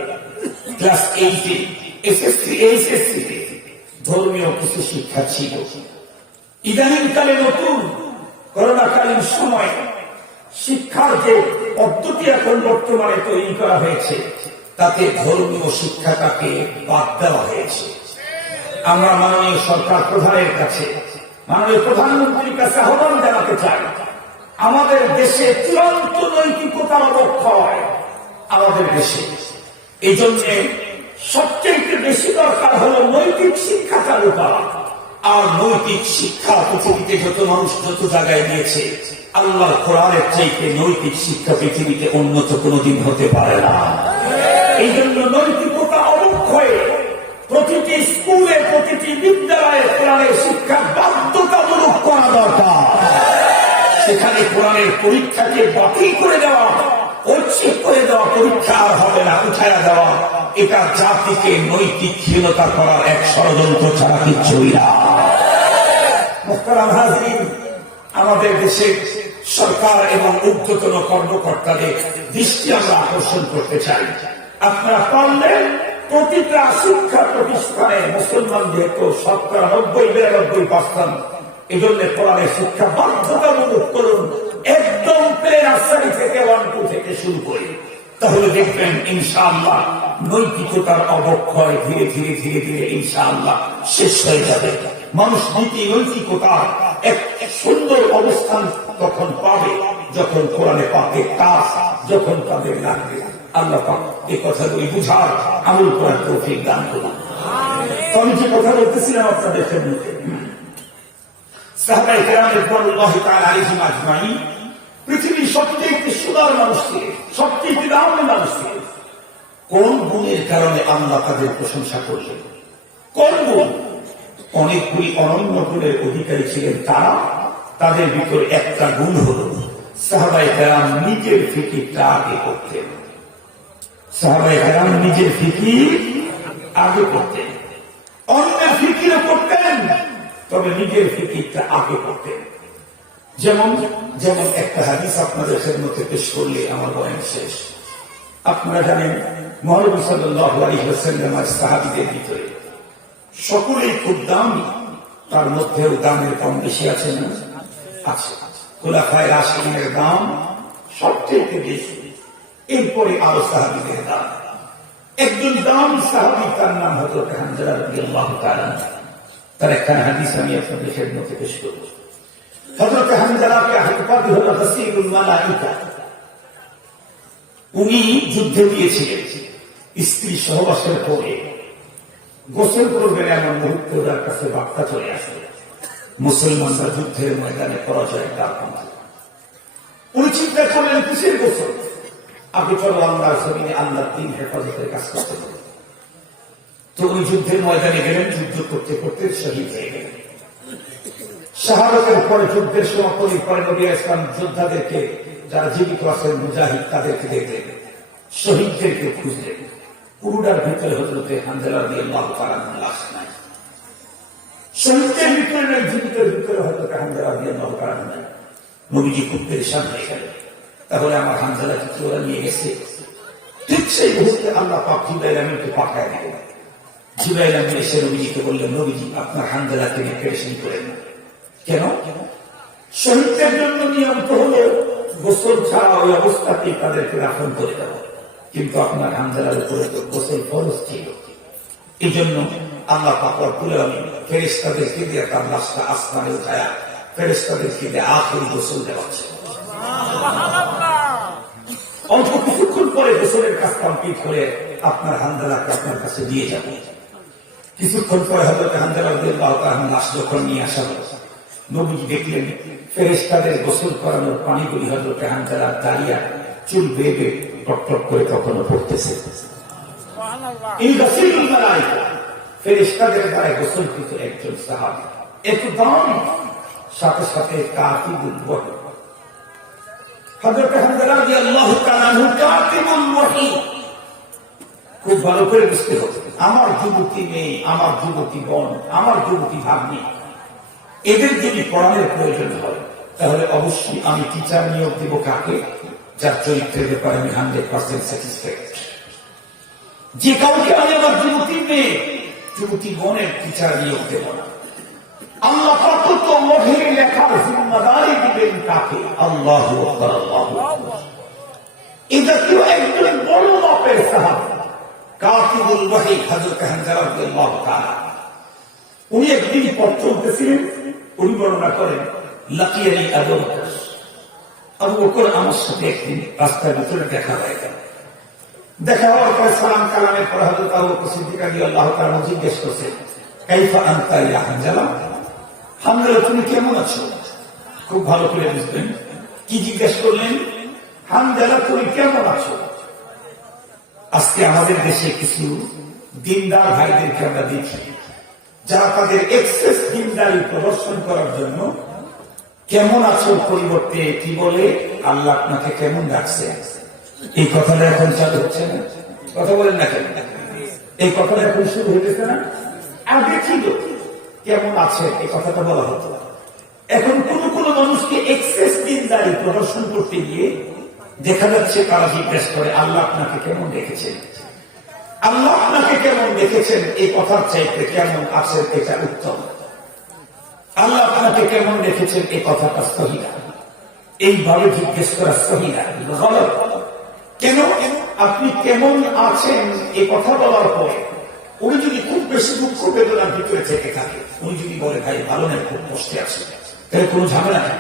ক্লাস 8-এ এসএসসি এইচএসসি ধর্মীয় কিছু শিক্ষা ছিল। ইদানিংকালে নতুন করোনাকালীন সময় শিক্ষার যে পদ্ধতি এখন বর্তমানে তৈরি করা হয়েছে তাতে ধর্মীয় শিক্ষাটাকে বাদ দেওয়া হয়েছে। আমরা মাননীয় সরকার প্রধানের কাছে, মাননীয় প্রধানমন্ত্রীর কাছে আহ্বান জানাতে চাই, আমাদের দেশে চূড়ান্ত নৈতিকতার অবক্ষয় আমাদের দেশে। এই জন্য সবচেয়ে বেশি দরকার হলো নৈতিক শিক্ষা চালু করা। আর নৈতিক শিক্ষা পৃথিবীতে যত মানুষ যত জায়গায় দিয়েছে, আল্লাহর কোরআনের চাইতে নৈতিক শিক্ষা পৃথিবীতে উন্নত কোনদিন হতে পারে না। এই জন্য নৈতিকতা অবক্ষয়ে প্রতিটি স্কুলে, প্রতিটি বিদ্যালয়ে কোরআনের শিক্ষা বাধ্যতামূলক করা দরকার। সেখানে কোরআনের পরীক্ষাকে বাতিল করে দেওয়া, ঐচ্ছিক করে দেওয়া, পরীক্ষা আর হবে না, উঠায়া দেওয়া, এটা জাতিকে নৈতিকহীনতা করার এক ষড়যন্ত্র ছাড়া কিছুই না। মুহতারাম হাজরিন, আমাদের দেশের সরকার এবং ঊর্ধ্বতন কর্মকর্তাদের দৃষ্টি আমরা আকর্ষণ করতে চাই। আপনারা পারলেন প্রতিটা শিক্ষা প্রতিষ্ঠানে মুসলমান যেহেতু 90-92%, এই জন্য কোরআনের শিক্ষা বাধ্যতামূলক করুন। একদম প্লে নার্সারি থেকে 1-2 থেকে শুরু করি, তাহলে দেখবেন ইনশাআল্লাহ নৈতিকতার অবক্ষয় ধীরে ধীরে ধীরে ধীরে ইনশাআল্লাহ শেষ হয়ে যাবে। মানুষ নীতি নৈতিকতার এক সুন্দর অবস্থান তখন পাবে যখন কোরআনে পাকে কাজ যখন তাদের লাগবে। আল্লাহ পাক এই কথাগুলি বুঝার, আমল করার তৌফিক দান করুন। আমি যে কথা বলতেছিলাম আপনাদের সামনে, সাহাবায়ে কেরাম রিদওয়ানুল্লাহি তাআলা আলাইহিম আজমাইন পৃথিবীর সবচেয়ে সুন্দর মানুষ ছিলেন, সবচেয়ে দামি মানুষ ছিলেন। কোন গুণের কারণে আল্লাহ তাদের প্রশংসা করলেন? কোন গুণ? অনেকগুলি অনন্য গুণের অধিকারী ছিলেন তারা। তাদের ভিতরে একটা গুণ হল সাহাবায়ে কেরাম নিজের ফিকিরটা আগে করতেন। সাহাবায়ে কেরাম নিজের ফিকির আগে করতেন, অন্যের ফিকিরও করতেন, তবে নিজের ফিকিরটা আগে করতেন। যেমন যেমন একটা হাদিস আপনাদের খেদমতে পেশ করলে আমার বয়ান শেষ। আপনারা জানেন মহানবী সাল্লাল্লাহু আলাইহি ওয়াসাল্লামের সাহাবীদের ভিতরে সকলেই খুব দামি, তার মধ্যেও দামের কম বেশি আছে না? আছে। খুলাফায়ে রাশিদিনের দাম সবচেয়ে বেশি, এরপরে আরো সাহাবীদের দাম। একজন দামি সাহাবী, তার নাম হযরত হামজা রাদিয়াল্লাহু তাআলা। তার একটা হাদিস আমি আপনাদের খেদমতে পেশ করব। হযরত হামজাকে উপাধি হলো গাসীলুল মালাইকা। উনি যুদ্ধে গিয়েছিলেন, স্ত্রী সহবাসের পরে গোসল করবেন এমন মুহূর্তে ওনার কাছে বার্তা চলে আসে মুসলমানরা যুদ্ধের ময়দানে পরাজয় তার পন্থা। উনি চিন্তা করলেন কিসের গোসল, আগে চলো আমরা জমিনে আল্লাহর দ্বীন হেফাজতের কাজ করতে পারি। তো উনি যুদ্ধের ময়দানে গেলেন, যুদ্ধ করতে করতে শহীদ হয়ে গেলেন। শাহাদাতের পরে যুদ্ধের সমাপনী পরে নবী ইসলাম যোদ্ধাদেরকে, যারা জীবিত আছেন মুজাহিদ, তাদেরকে দেখলেন, শহীদদেরকে খুঁজলেন। পুরুটার ভিতরে হযরত হামজা রাদিয়াল্লাহু তাআলার লাশ নাই। শহীদদের ভিতরে নয়, জীবিতের ভিতরে হযরত হামজা রাদিয়াল্লাহু তাআলা নাই। নবীজি খুব পেরেশান হয়ে গেলেন, তাহলে আমার হামজাকে কি ওরা নিয়ে গেছে? ঠিক সেই মুহূর্তে আল্লাহ পাক জিবরাইল আমিনকে পাঠায় দিলেন। জিবরাইল আমিন এসে নবীজিকে বললেন, নবীজি আপনার হামজাকে নিয়ে পেরেশানি করেন না। কেন? শহীদদের জন্য নিয়ম তো হলো গোসল ছাড়া ওই অবস্থাতেই তাদেরকে দাফন করে দেব, কিন্তু আপনার হামজার উপরে তো গোসল ফরজ ছিল। এই জন্য আল্লাহ পাক রব্বুল আলামিন ফেরেশতাদেরকে দিয়ে তার লাশটা আসমানে উঠায়া ফেরেশতাদেরকে দিয়ে আখির গোসল দেওয়াচ্ছে। অল্প কিছুক্ষণ পরে গোসলের কাজ কমপ্লিট করে আপনার হামজাকে আপনার কাছে দিয়ে যাবে। কিছুক্ষণ পরে হযরত হামজা রাদিয়াল্লাহু তাআলা লাশ যখন নিয়ে আসা হলো, নবীজি দেখলেন ফেরেশতাদের গোসল করানোর পানিগুলি হযরত হামজার দাঁড়িয়ে চুল বেয়ে বেয়ে টপ টপ করে তখনও পড়তেছে। এই গাসীলুল মালাইকা ফেরেশতাদের দ্বারা গোসলকৃত একজন সাহাবী, এত দামি, সাথে সাথে কাতিবুল ওয়াহী। হযরত হামজা রাদিয়াল্লাহু তাআলা আনহু কাতিবুল ওয়াহী। খুব ভালো করে বুঝতে হবে, আমার যুবতী মেয়ে, আমার যুবতী বোন, আমার যুবতী ভাগ্নি, এদের যদি পড়ানোর প্রয়োজন হয় তাহলে অবশ্যই আমি টিচার নিয়োগ দেব কাকে? যার চরিত্রের ব্যাপারে আমি 100% স্যাটিসফাইড। যে কাউকে আমি আমার যুবতী মেয়ে, যুবতী বোনের টিচার নিয়োগ দেব না। আল্লাহ কত মহির লেখার জিম্মাদারি দিবেন কাকে? আল্লাহু আকবার, আল্লাহু আকবার। এটা কেউ একজন বড় মাপের সাহাবী কাতিবুল ওয়াহী হযরত হানজালা রাদিয়াল্লাহু তাআলা। উনি একদিন পথ চলতেছিলেন, উনি বর্ণনা করেন লাকিয়ানি আবু বকর। আবু বকর আমার সাথে একদিন রাস্তার ভিতরে দেখা হয়ে গেল। দেখা হওয়ার পর সালাম কালামের পর হযরত আবু বকর সিদ্দিক রাদিয়াল্লাহু তাআলা জিজ্ঞেস করছেন, কাইফা আনতা ইয়া হানজালা? হানজালা তুমি কেমন আছো? খুব ভালো করে বুঝবেন কি জিজ্ঞেস করলেন, হানজালা তুমি কেমন আছো? আজকে আমাদের দেশে কিছু দিনদার ভাইদেরকে আমরা দেখি, যারা তাদের এক্সেস দিনদারি প্রদর্শন করার জন্য কেমন আছো পরিবর্তে কি বলে, আল্লাহ আপনাকে কেমন রাখছে। এই কথাটা এখন চালু হচ্ছে না? কথা বলেন না কেন? এই কথাটা এখন শুরু হইতেছে না? আগে ছিল কেমন আছে এই কথাটা বলা হতো। এখন কোন কোন মানুষকে এক্সেস দিনদারি প্রদর্শন করতে গিয়ে দেখা যাচ্ছে তারা জিজ্ঞেস করে, আল্লাহ আপনাকে কেমন দেখেছেন? আল্লাহ আপনাকে কেমন দেখেছেন এই কথার চাইতে কেমন আছেন এটা উত্তম। আল্লাহ আপনাকে কেমন দেখেছেন এই কথাটা সহি না। এইভাবে জিজ্ঞেস করা সহি না, গলত। কেন? আপনি কেমন আছেন এই কথা বলার পরে উনি যদি খুব বেশি দুঃখ বেদনার ভিতরে থেকে থাকে, উনি যদি বলে ভাই ভালো নেই, খুব কষ্টে আছে, তাহলে কোনো ঝামেলা নেই।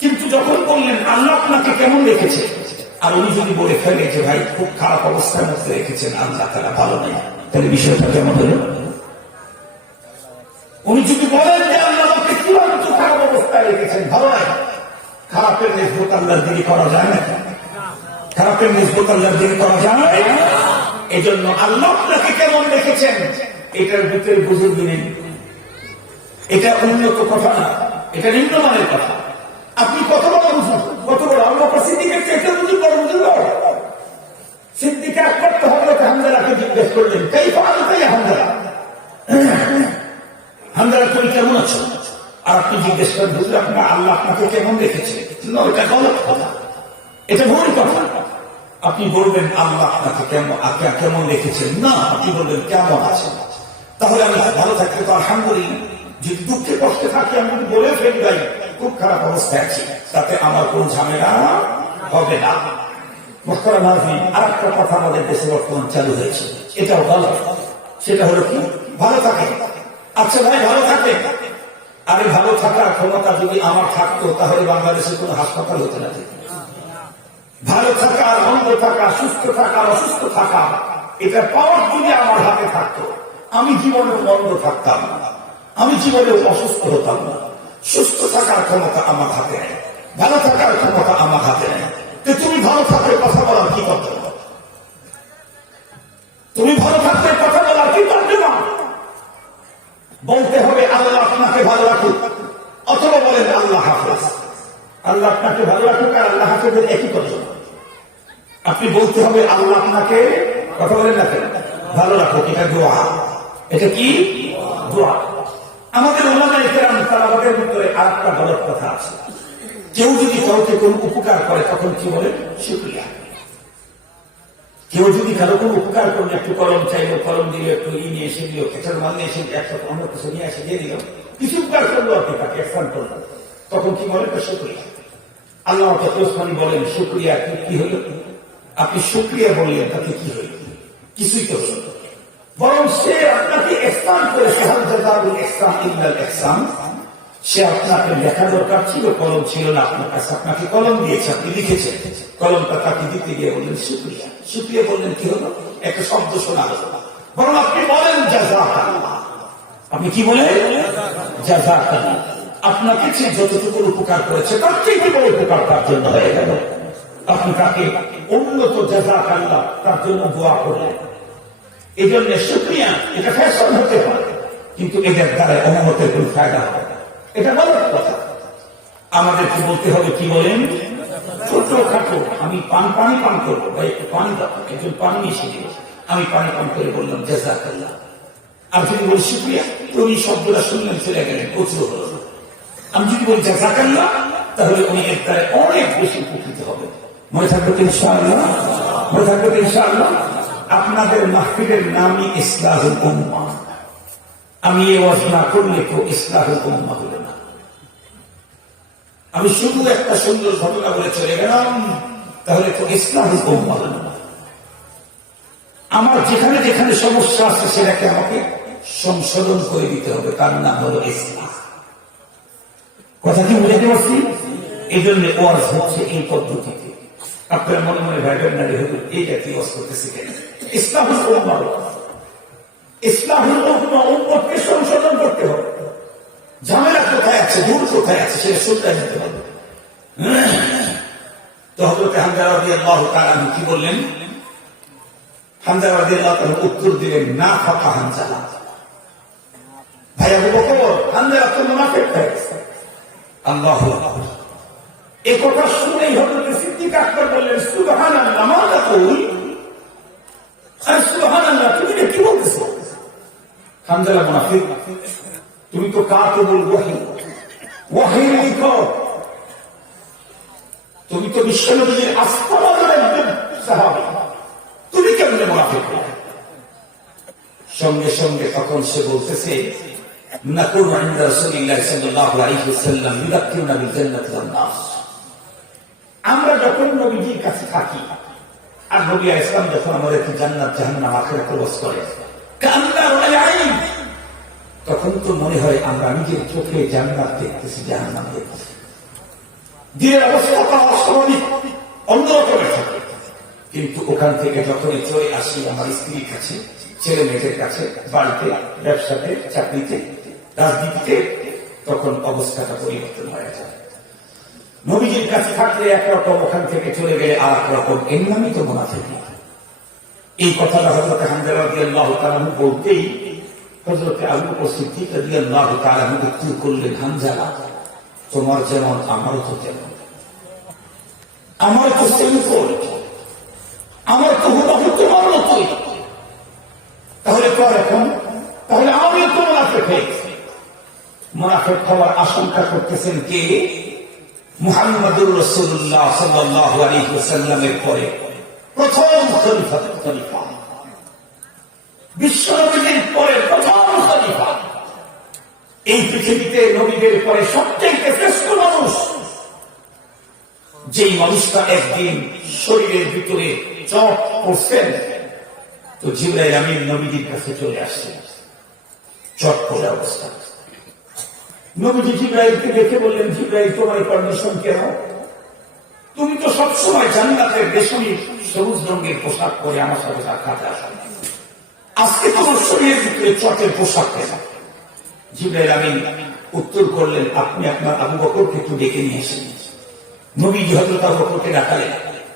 কিন্তু যখন বললেন আল্লাহ আপনাকে কেমন রেখেছে, আর উনি যদি বলে ফেলে যে ভাই খুব খারাপ অবস্থার মধ্যে রেখেছেন, আল্লাহ তাআলা ভালো নেই, তাহলে বিষয়টা কেমন হলো? উনি যদি বলেন যে আল্লাহ আমাকে চূড়ান্ত খারাপ অবস্থায় রেখেছেন, ভালো নাই, খারাপের নিসবত আল্লাহর দিকে করা যায় না। খারাপের নিসবত আল্লাহর দিকে করা যায় না। এই জন্য আল্লাহ আপনাকে কেমন রেখেছেন এটার ভিতরে বুঝুর্গি নেই। এটা উন্নত কথা না, এটা নিম্নমানের কথা। আপনি কত বড় বুঝুন, কত বড় আবু বকর সিদ্দিকের চেয়ে বুঝুন, বড় বুঝুন। সিদ্দিক আকবর তো হযরত হানজালাকে জিজ্ঞেস করলেন, কাইফা আনতা ইয়া হানজালা? হানজালা তুমি কেমন আছো? আর আপনি জিজ্ঞেস করেন হুজুর আপনার আল্লাহ আপনাকে কেমন রেখেছে? না, এটা গলত কথা, এটা ভুল কথা। আপনি বলবেন আল্লাহ আপনাকে কেমন রেখেছেন না, আপনি বলবেন কেমন আছেন। তাহলে আমি ভালো থাকতে তো আলহামদুলিল্লাহ, যদি দুঃখে কষ্টে থাকি আমি যদি বলে ফেলি ভাই খুব খারাপ অবস্থায় আছি, তাতে আমার কোন ঝামেলা হবে না। মুহতারাম নাযরীন, আরেকটা কথা আমাদের দেশে বর্তমান চালু হয়েছে, এটাও ভালো। সেটা হলো কি, ভালো থাকে। আচ্ছা ভাই ভালো থাকে, আরে ভালো থাকার ক্ষমতা যদি আমার থাকতো তাহলে বাংলাদেশে কোনো হাসপাতাল হতে না। ভালো থাকা, মন্দ থাকা, সুস্থ থাকা, অসুস্থ থাকা, এটা পাওয়ার যদি আমার হাতে থাকতো, আমি জীবনে মন্দ থাকতাম না, আমি জীবনে অসুস্থ হতাম না। সুস্থ থাকার ক্ষমতা আমার হাতে নেই, ভালো থাকার ক্ষমতা আমার হাতে নেই। তো তুমি ভালো থাকলে কথা বলার কি করতে? তুমি ভালো থাকলে কথা বলার কি করতে না? বলতে হবে আল্লাহ আপনাকে ভালো রাখুক, অথবা বলেন আল্লাহ হাফেজ। আল্লাহ আপনাকে ভালো রাখুক আর আল্লাহ হাফেজের একই কথা। আপনি বলতে হবে আল্লাহ আপনাকে, কথা বলেন না কেন, ভালো রাখুক। এটা দোয়া, এটা কি দোয়া। আমাদের উলামায়ে কেরাম তালাবাদের ভিতরে আরেকটা গলত কথা আছে, কেউ যদি কাউকে কোন উপকার করে তখন কি বলে? শুকরিয়া। কেউ যদি কারো কোনো উপকার করলে, একটু কলম চাইলো, কলম দিলে, একটু ই নিয়ে এসে দিল, একটা মাল নিয়ে এসে একটা অন্য কিছু নিয়ে এসে দিয়ে দিল, কিছু উপকার করলো আপনি তাকে এহসান করলো, তখন কি বলে? শুকরিয়া। আল্লাহ তাআলা বলেন শুকরিয়া কি হলো? আপনি শুকরিয়া বললেন তাতে কি হইল? কিছুই তো হল। বরং সে আপনাকে ইহসান করে, হাল জাযাউল ইহসান ইল্লাল ইহসান। সে আপনাকে লেখা দরকার ছিল, কলম ছিল না আপনার কাছে, আপনাকে কলম দিয়েছে, আপনি লিখেছেন, কলমটা তাকে দিতে গিয়ে বললেন শুকরিয়া। শুকরিয়া বললেন কি হলো? একটা শব্দ শোনা হলো। বরং আপনি বলেন জাযাকাল্লাহ। আপনি কি বলেন? জাযাকাল্লাহ। আপনাকে সে যতটুকু উপকার করেছে তার থেকে বড় উপকার তার জন্য হয়ে গেল। আপনি তাকে উন্নত জাযাকাল্লাহ তার জন্য দোয়া করলেন। এই জন্য শুকরিয়া এটা ফ্যাশন হতে পারে, কিন্তু এটার দ্বারা অনুমতের কোন ফায়দা হবে? এটা গলত কথা। আমাদেরকে বলতে হবে কি বলেন? ছোট খাটো আমি পানি পান করবো, বা একটু পানি দাও, একটু পানি মিশিয়ে দিল, আমি পানি পান করে বললাম জাযাকাল্লাহ। আর যদি বলি শুকরিয়া, তো উনি শব্দটা শুনলেন চলে গেলেন, প্রচুর হল। আমি যদি বলি জাযাকাল্লাহ, তাহলে উনি এর দ্বারা অনেক বেশি উপকৃত হবে। মনে থাকবে তো ইনশাআল্লাহ, মনে থাকবে তো ইনশাআল্লাহ। আপনাদের মাহফিলের নামই ইসলাহুল উম্মাহ। আমি এ ওয়াজ না করলে তো ইসলাহের উম্মাহ হলো না। আমি শুধু একটা সুন্দর ঘটনা বলে চলে গেলাম, তাহলে তো ইসলাহের উম্মাহ হলো না। আমার যেখানে যেখানে সমস্যা আছে সেটাকে আমাকে সংশোধন করে দিতে হবে, তার নাম হলো ইসলাম। কথা কি বুঝাতে পারছি? এই জন্য ওয়াজ হচ্ছে এই পদ্ধতিতে। আপনার মনে মনে ভাইবেন না হুজুর এই জাতীয় ওয়াজ করতেছে কেন? ইসলাহুল উম্মাহ, ইসলাহুল উম্মতকে সংশোধন করতে হবে। ঝামেলা কোথায় আছে, ভুল কোথায় আছে সেটা শুনতে নিতে হবে। তো হযরত হামজা রাদিয়াল্লাহু তাআলা কি বললেন? হামজা রাদিয়াল্লাহু তাআলা উত্তর দিলেন, না ফাকা হামজা। ভাই আবু বকর, হামজা তো মুনাফিক হয়ে গেছে। আল্লাহু আকবার। এই কথা শুনেই হযরত সিদ্দিক আকবর বললেন, সুবহানাল্লাহ, মা তাকুল? আরে সুবহানাল্লাহ, তুমি কি বলতেছো? হামজা মুনাফিক, তুমি তো কাতিবুল ওয়াহী, ওয়াহী লিখো। তুমি তো বিশ্বনবীর আস্থাবানের একজন সাহাবী, তুমি কেমনে মুনাফিক হলে? সঙ্গে সঙ্গে তখন সে বলতেছে, নাকুনু ইনদা রাসূলিল্লাহ সাল্লাল্লাহু আলাইহি ওয়াসাল্লাম ইউযাক্কিরুনা বিল জান্নাতি ওয়ান নাস। আমরা যখন নবীজির কাছে থাকি আর নবী আলাইহিস সালাম যখন আমাদেরকে জান্নাত জাহান্নাম আখিরাত ওয়াজ করে, কান্না রায়াইন, তখন তো মনে হয় আমরা নিজের চোখে জান্নাত দেখতেছি, জাহান্নাম দেখতেছি। দিনের অবস্থাটা অস্বাভাবিক, অন্যরকমের থাকে। কিন্তু ওখান থেকে যখনই চলে আসি আমার স্ত্রীর কাছে, ছেলে মেয়েদের কাছে, বাড়িতে, ব্যবসাতে, চাকরিতে, রাজনীতিতে, তখন অবস্থাটা পরিবর্তন হয়ে যায়। নবীজির কাছে থাকলে একরকম, ওখান থেকে চলে গেলে আর একরকম। এর নামই তো মুনাফিক। এই কথাটা হযরত হামজা রাদিয়াল্লাহু তাআলা বলতেই হযরত আবু বকর সিদ্দিক রাদিয়াল্লাহু তাআলা উত্তর করলেন, হামজা, তোমার যেমন আমারও তো তেমন, আমার তো সেমফল, আমার তো হুবহু তোমার মতোই। তাহলে তো এখন, তাহলে আমি তো মুনাফিক হয়ে গেছি। মুনাফিক হওয়ার আশঙ্কা করতেছেন কে? মুহাম্মদুর রাসূলুল্লাহ সাল্লাল্লাহু আলাইহি ওয়াসাল্লামের পরে প্রথম খলিফা, বিশ্বনবীর পরে প্রথম খলিফা, এই পৃথিবীতে নবীদের পরে সবচেয়ে শ্রেষ্ঠ মানুষ, যেই মানুষটা একদিন শরীরের ভিতরে চট করছেন, তো জিবরাইল আমিন নবীজির কাছে চলে আসছেন চট করে অবস্থা। নবীজি জিবরাইলকে দেখে বললেন, জিবরাইল, তোমার পারমিশন কেন? তুমি তো সবসময় জান্নাতের বেশি সবুজ রঙের পোশাক পরে আমার সাথে সাক্ষাৎ আসো, আজকে তোমার শরীরের ভিতরে চটের পোশাক কেন? জিবরাইল আমিন উত্তর করলেন, আপনি আপনার আবু বকরকে একটু ডেকে নিয়ে এসেন। নবীজি হযরত আবু বকরকে ডাকালেন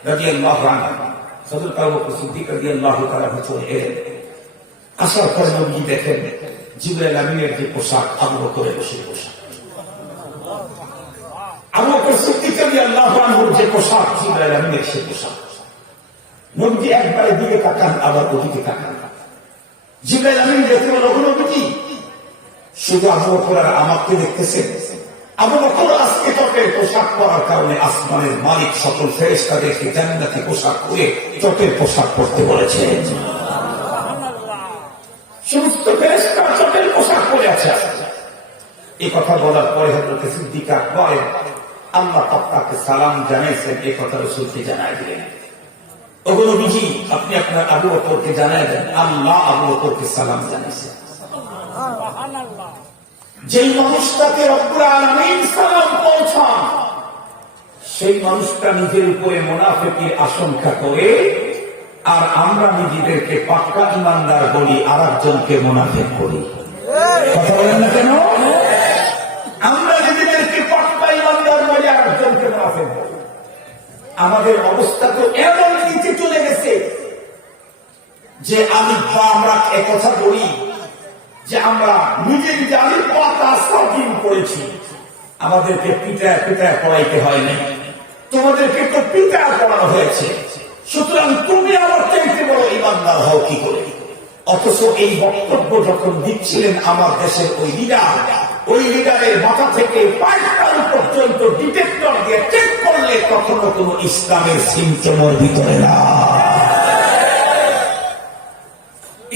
রাদিয়াল্লাহু আনহু। হযরত আবু বকর সিদ্দিক রাদিয়াল্লাহু তাআলা চলে এলেন। আসার পরে নবীজি দেখেন জিবরাইল আমিনের যে পোশাক, আবু বকরের সেই পোশাক। আবু বকর সিদ্দিক রাদিয়াল্লাহু আনহুর যে পোশাক, জিবরাইল আমিনের সেই পোশাক। নবীজি একবারে দিকে তাকান, আবার ওদিকে তাকান। জিবরাইল আমিন দেখতে বলেন, ওগো নবীজি, শুধু আবু বকর আর আমাকে দেখতেছেন? আবু বকর আজকে চটের পোশাক পরার কারণে আসমানের মালিক সকল ফেরেশতাদেরকে জান্নাতি পোশাক পরে চটের পোশাক পরতে বলেছেন। সমস্ত ফেরেশতা চটের পোশাক পরে আছে। এই কথা বলার পরে হযরত সিদ্দিক আকবর আল্লাহ তাআলাকে সালাম জানিয়েছেন, এই কথা রাসূলকে জানায় দিলেন। ওগো নবীজি, আপনি আপনার আবু বকরকে জানায় দেন, আল্লাহ আবু বকরকে সালাম জানিয়েছেন। যেই মানুষটাকে রব্বুল আলামিন সালাম পৌঁছান, সেই মানুষটা নিজের উপরে মুনাফিকের আশঙ্কা করে, আর আমরা নিজেদেরকে পাক্কা ইমানদার বলি, আর একজনকে মুনাফিক করি। কথা বলেন না কেন? আমরা নিজেদেরকে পাক্কা ইমানদার বলি, আর একজনকে মুনাফিক বলি। আমাদের অবস্থা তো এমন নিচে চলে গেছে যে আমরা একথা বলি যে আমরা নিজে নিজে আলিফ বা তা সাকিন করেছি, আমাদেরকে পিটায় পিটায় পড়াইতে হয় নাই, তোমাদেরকে তো পিটায় পড়ানো হয়েছে, সুতরাং তুমি আমার চাইতে বড় ইমানদার হও কি করে? অথচ এই বক্তব্য যখন দিচ্ছিলেন আমার দেশের ওই লিডারের মাথা থেকে পায়খানা পর্যন্ত ডিটেক্টর দিয়ে চেক করলে কখনো কোনো ইসলামের সিমটমের ভিতরে না,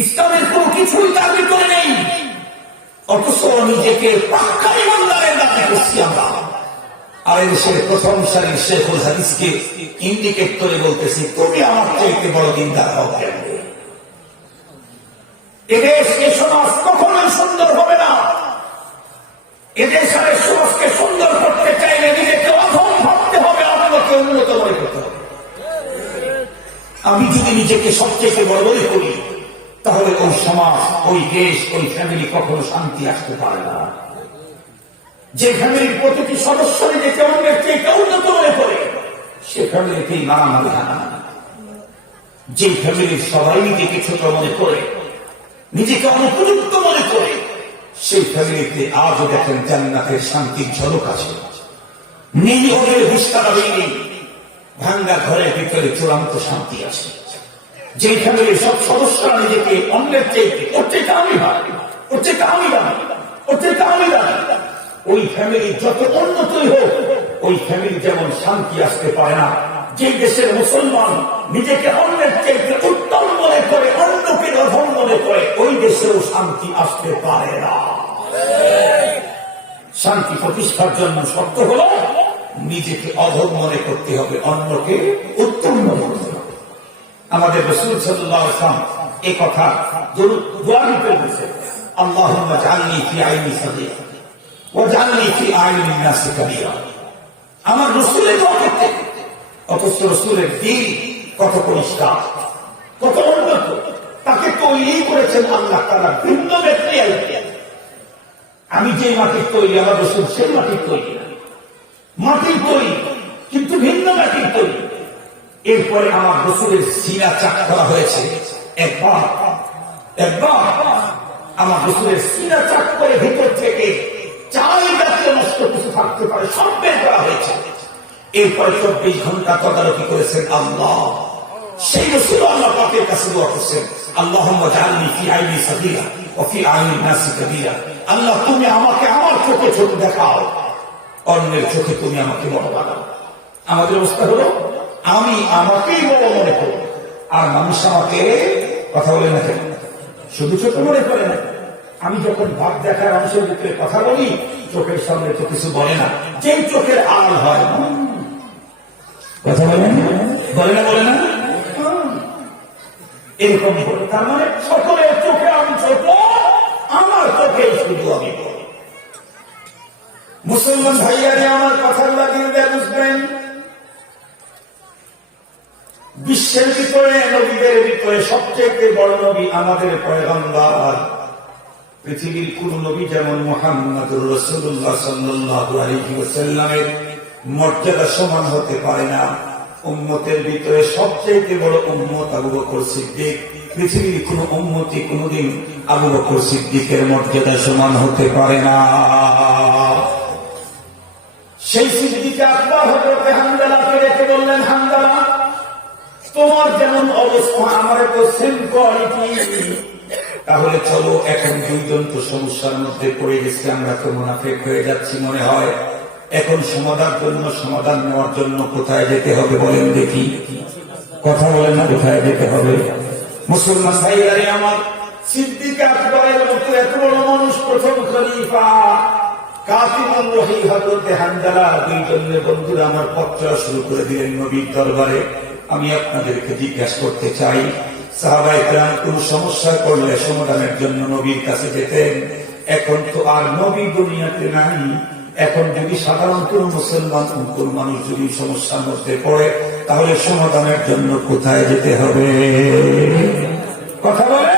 ইসলামের কোনো কিছুই তার ভিতরে নেই। নিজেকে পাক্কা ইমানদারের দাবি করছি আমরা, আর দেশের প্রথম সারির শেখুল হাদিসকে ইন্ডিকেট করে বলতেছি, তুমি আমার চাইতে বড় দিনদার হও কেন? এদেশ এ সমাজ কখনোই সুন্দর হবে না। এদেশ আর এই সমাজকে সুন্দর করতে চাইলে নিজেকে অধম ভাবতে হবে, অন্যকে উন্নত মনে করতে হবে। আমি যদি নিজেকে সবচেয়ে বড় মনে করি, তাহলে ওই সমাজ, ওই দেশ, ওই ফ্যামিলি কখনো শান্তি আসতে পারে না। যে ফ্যামিলির প্রতিটি সদস্য নিজেকে অন্যের চেয়ে উন্নত মনে করে, সে ফ্যামিলিতেই মারামারি হানাহানি। যে ফ্যামিলির সবাই নিজেকে ছোট মনে করে, নিজেকে অনুপযুক্ত মনে করে, সেই ফ্যামিলিতে আজও দেখেন জান্নাতের শান্তির ঝলক আছে। নেই ওদের হুস্তারা নেই, ভাঙ্গা ঘরের ভিতরে চূড়ান্ত শান্তি আছে। যে ফ্যামিলির সব সদস্যরা নিজেকে অন্যের চেয়ে ওর চেয়ে আমি হয়, ওর চেয়ে আমি দামি, ওর চেয়ে আমি দামি, ওই ফ্যামিলি যত উন্নতই হোক, ওই ফ্যামিলি যেমন শান্তি আসতে পারে না। যে দেশের মুসলমান নিজেকে অন্যের চেয়ে উত্তম মনে করে, অন্যকে অধম মনে করে, ওই দেশেও শান্তি আসতে পারে না। শান্তি প্রতিষ্ঠার জন্য শর্ত হল নিজেকে অধম মনে করতে হবে, অন্যকে উত্তম মনে করতে হবে। আমাদের রাসূল সাল্লাল্লাহু আলাইহি ওয়াসাল্লাম এই কথা দোয়া করেছেন, আল্লাহুম্মা জাআলনি ফি আইনি সাদিকা ওয়া জাআলনি ফি আইনিন নাসি কাবীরা। আমার রাসূলের দোয়া করতে, অথচ রাসূলের দিন কত পরিষ্কার, কত উন্নত, তাকে তৈরি করেছেন আল্লাহ তাআলা ভিন্ন ম্যাটেরিয়াল। আমি যে মাটির তৈরি, আমার রাসূল সেই মাটির তৈরি না, মাটির তৈরি কিন্তু ভিন্ন মাটির তৈরি। এরপরে আমার রাসূলের সিনা চাক করা হয়েছে একবার আমার রাসূলের সিনা চাক করে ভিতর থেকে চাই জাতীয় নষ্ট কিছু থাকতে পারে সব বের করা হয়েছে। এরপরে 24 ঘন্টা তদারকি করেছেন আল্লাহ। সেই রাসূল আল্লাহ পাকের কাছে দোয়া করছেন, আল্লাহুম্মা জাআলনি ফি আইনি সাগীরা ওয়া ফি আইনিন নাসি কাবীরা। আল্লাহ তুমি আমাকে আমার চোখে ছোট দেখাও, অন্যের চোখে তুমি আমাকে বড় বানাও। আমাদের অবস্থা হলো আমি আমাকেই বড় মনে করি, আর মানুষ আমাকে কথা বলে না, শুধু ছোট মনে করে না। আমি যখন ভাব দেখার মানুষের ভিতরে কথা বলি, চোখের সামনে তো কিছু বলে না, যেই চোখের আড়াল হয় কথা বলে না, বলে না এরকম বলে। তার মানে সকলের চোখে আমি ছোট, আমার চোখে শুধু আমি বলি। মুসলমান ভাইয়ারে আমার কথাগুলা দিলে বুঝবেন, বিশ্বের ভিতরে নবীদের ভিতরে সবচেয়ে বড় নবী আমাদের পয়গম্বর। পৃথিবীর কোন নবী যেমন মুহাম্মদুর রাসূলুল্লাহ সাল্লাল্লাহু আলাইহি ওয়াসাল্লামের মর্যাদা সমান হতে পারে না। উম্মতের ভিতরে সবচেয়ে বড় উম্মত আবু বকর সিদ্দিক। পৃথিবীর কোন উম্মতি কোনদিন আবু বকর সিদ্দিকের মর্যাদা সমান হতে পারে না। সেই সিদ্দিক আকবর হযরত হামজালাকে ডেকে বললেন, হামজালা তোমার যেমন অবস্থা আমার তো সেম কোয়ালিটি, তাহলে চলো এখন দুইজন তো সমস্যার মধ্যে পড়ে গেছে, আমরা তো মুনাফিক হয়ে যাচ্ছি মনে হয়। এখন সমাধান নেওয়ার জন্য কোথায় যেতে হবে বলেন দেখি, কথা বলেন না, কোথায় যেতে হবে? মুসলমান ভাইয়ারে আমার, সিদ্দিক আকবরের মতো এত বড় মানুষ, প্রথম খলিফা কাতিবুর রহি হযরত হামজালা, দুইজনের বন্ধুরা আমার পত্র শুরু করে দিলেন নবীর দরবারে। আমি আপনাদেরকে জিজ্ঞাসা করতে চাই, সাহাবায়ে কেরাম কোন সমস্যায় পড়লে সমাধানের জন্য নবীর কাছে যেতেন, এখন তো আর নবী দুনিয়াতে নাই। এখন যদি সাধারণ কোন মুসলমান কোন মানুষ যদি সমস্যার মধ্যে পড়ে, তাহলে সমাধানের জন্য কোথায় যেতে হবে? কথা বলে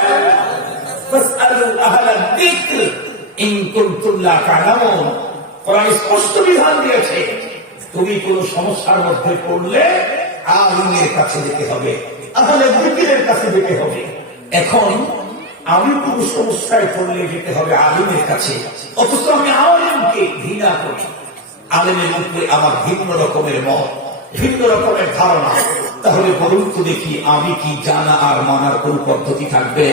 স্পষ্ট বিধান দিয়েছে, তুমি কোন সমস্যার মধ্যে পড়লে আলিমের কাছে যেতে হবে, আহলে যিকিরের কাছে যেতে হবে। এখন আমি কোন সমস্যায় পড়লে যেতে হবে আলিমের কাছে, অথচ আমি আলিমকে ঘৃণা করি। আলিমের উপরে আমার ভিন্ন রকমের মত, ভিন্ন রকমের ধারণা। তাহলে বলুন তো দেখি, আমি কি জানা আর মানার কোন পদ্ধতি থাকবে?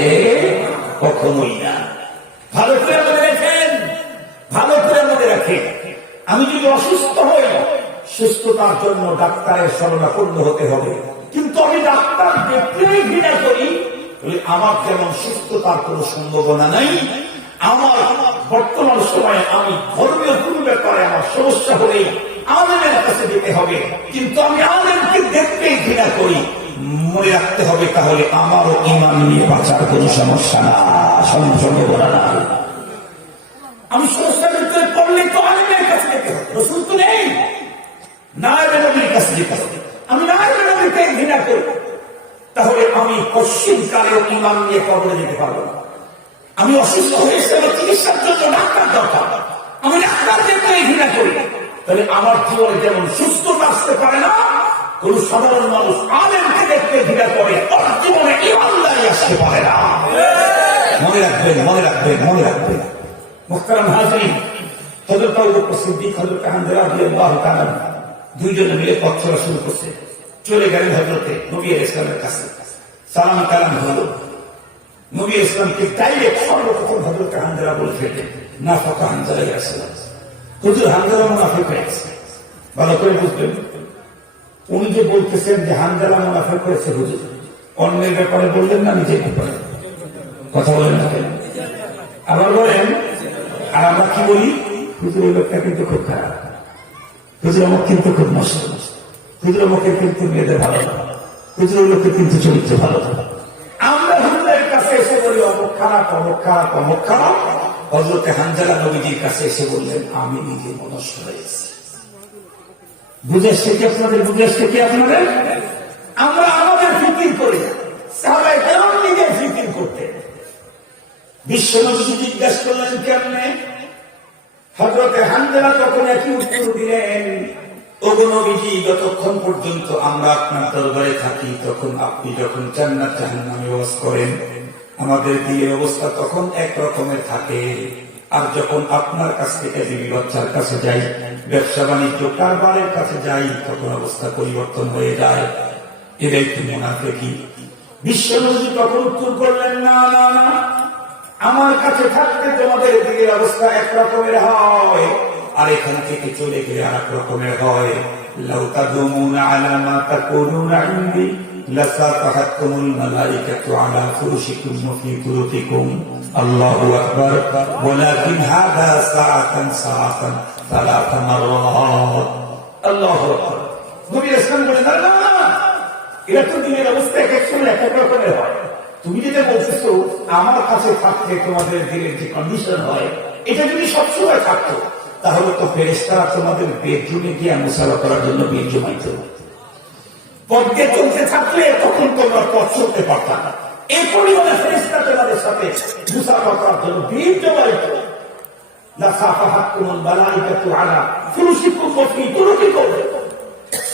কখনোই না। ভালো করে মনে রাখেন, ভালো করে মনে রাখেন, আমি যদি অসুস্থ হই, সুস্থতার জন্য ডাক্তারের শরণাপন্ন হতে হবে। কিন্তু আমি ডাক্তার দেখলেই ঘৃণা করি, আমার যেমন সুস্থতার কোন সম্ভাবনা নাই, আমার বর্তমান সময়ে আমি ধর্মীয় কোনো ব্যাপারে আমার সমস্যা হলেই আলেমের কাছে যেতে হবে, কিন্তু আমি আলেমকে দেখতেই ঘৃণা করি। মনে রাখতে হবে তাহলে আমারও ইমান নিয়ে বাঁচার কোনো সমস্যা না, সম্ভাবনা না। আমি সমস্যার ভিতরে পড়লে তো আলেমের কাছে যেতে হবে, রসুল তো নেই, নায়েবে নবীর কাছে যেতে হবে। আমি নায়েবে নবীকে ঘৃণা করি, তাহলে আমি পশ্চিম কালেও ইমান নিয়ে কবরে যেতে পারবো না। আমি অসুস্থ হয়েছে, আমার চিকিৎসার জন্য ডাক্তার দরকার, আমি ডাক্তার দেখতে ঘৃণা করি, তাহলে আমার জীবনে যেমন সুস্থ আসতে পারে না, কোন সাধারণ মানুষ আলেমকে দেখতে ঘৃণা করে, তার জীবনে ইমানদারি আসতে পারে না। মনে রাখবেন, মনে রাখবেন, মনে রাখবেন। মুহতারাম হাজরিন, হযরত আবু বকর সিদ্দিক, হযরত হামজা রাদিয়াল্লাহু তাআলা দুইজনে মিলে পথ চলা শুরু করছে। চলে গেলেন হযরতে নবী আলাইহিস সালামের কাছে, সালাম কালাম হলো। নবী ইসলামকে ডাইরেক্ট সর্বপ্রথম হযরত হামজা বলে ফেললেন, নাফাকা হামজা ইয়া রাসূলুল্লাহ, হুজুর হামজা মুনাফিক হয়েছে। ভালো করে বুঝবেন, উনি যে বলতেছেন যে হামজা মুনাফিক হয়েছে, হুজুর অন্যের ব্যাপারে বললেন না নিজের ব্যাপারে? কথা বলেন না কেন? আবার বলেন। আর আমরা কি বলি? হুজুর ওই লোকটা কিন্তু খুব খারাপ, হুজুর অমুক কিন্তু খুব নষ্ট, হুজুর অমুকের কিন্তু মেয়েদের ভালো না, হুজুর ওই লোকের কিন্তু চরিত্র ভালো না। আমরা হুজুরের কাছে এসে বলি অমুক খারাপ, অমুক খারাপ, অমুক খারাপ। হযরতে হানজালা নবীজির কাছে এসে বললেন, আমি নিজে নষ্ট হয়েছি। বুঝে আসছে কি আপনাদের? বুঝে আসছে কি আপনাদের? আমরা আমাদের ফিকির করি, সাহাবায়ে কেরাম নিজের ফিকির করতেন। বিশ্বনবী জিজ্ঞাসা করলেন কেমনে? হযরতে হানজালা তখন একই উত্তর দিলেন, ওগো নবীজি, যতক্ষণ পর্যন্ত আমরা আপনার দরবারে থাকি, তখন আপনি যখন জান্নাত জাহান্নামে ওয়াজ করেন, আমাদের দিনের অবস্থা তখন এক রকমের থাকে। আর যখন আপনার কাছ থেকে বিবি বাচ্চার কাছে যাই, ব্যবসা বাণিজ্য কারবারের কাছে যাই, তখন অবস্থা পরিবর্তন হয়ে যায়। এটাই কি মুনাফিকি? বিশ্বনবী তখন উত্তর করলেন, না না না, আমার কাছে থাকতে তোমাদের দিনের অবস্থা এক রকমের হয়, আর এখান থেকে চলে গেলে আর এক রকমের হয়। লাউ তাদুমুনা আলা মা তাকুলুনা ইনদি লাসাতাহাতুমুল মালাইকাতু আলা ফুরুশিকুম ওয়া ফি তুরুকিকুম। আল্লাহু আকবার। ওয়ালাকিন হাদা সাআতান সাআতান সালাসা মাররাত। আল্লাহু আকবার। নবী রাসূল বলেন, না না, এটা তো দিনের অবস্থা এক এক সময় এক এক রকমের হয়। তুমি যেটা বলতেছো আমার কাছে থাকতে তোমাদের দিনের যে কন্ডিশন হয়, এটা যদি সবসময় থাকতো, তাহলে তো ফেরেশতারা তোমাদের বেডরুমে গিয়ে মুসাফা করার জন্য বেড জমাইত। পথে চলতে থাকলে তখন তোমরা পথ চলতে পারতাম না। এই পরিমাণে ফেরেশতা তোমাদের সাথে মুসাফা করার জন্য বেড জমাইত। লাসাফাহাতুল মালাইকাতু আলা ফুরুশিকুম ওয়া ফি তুরুকিকুম।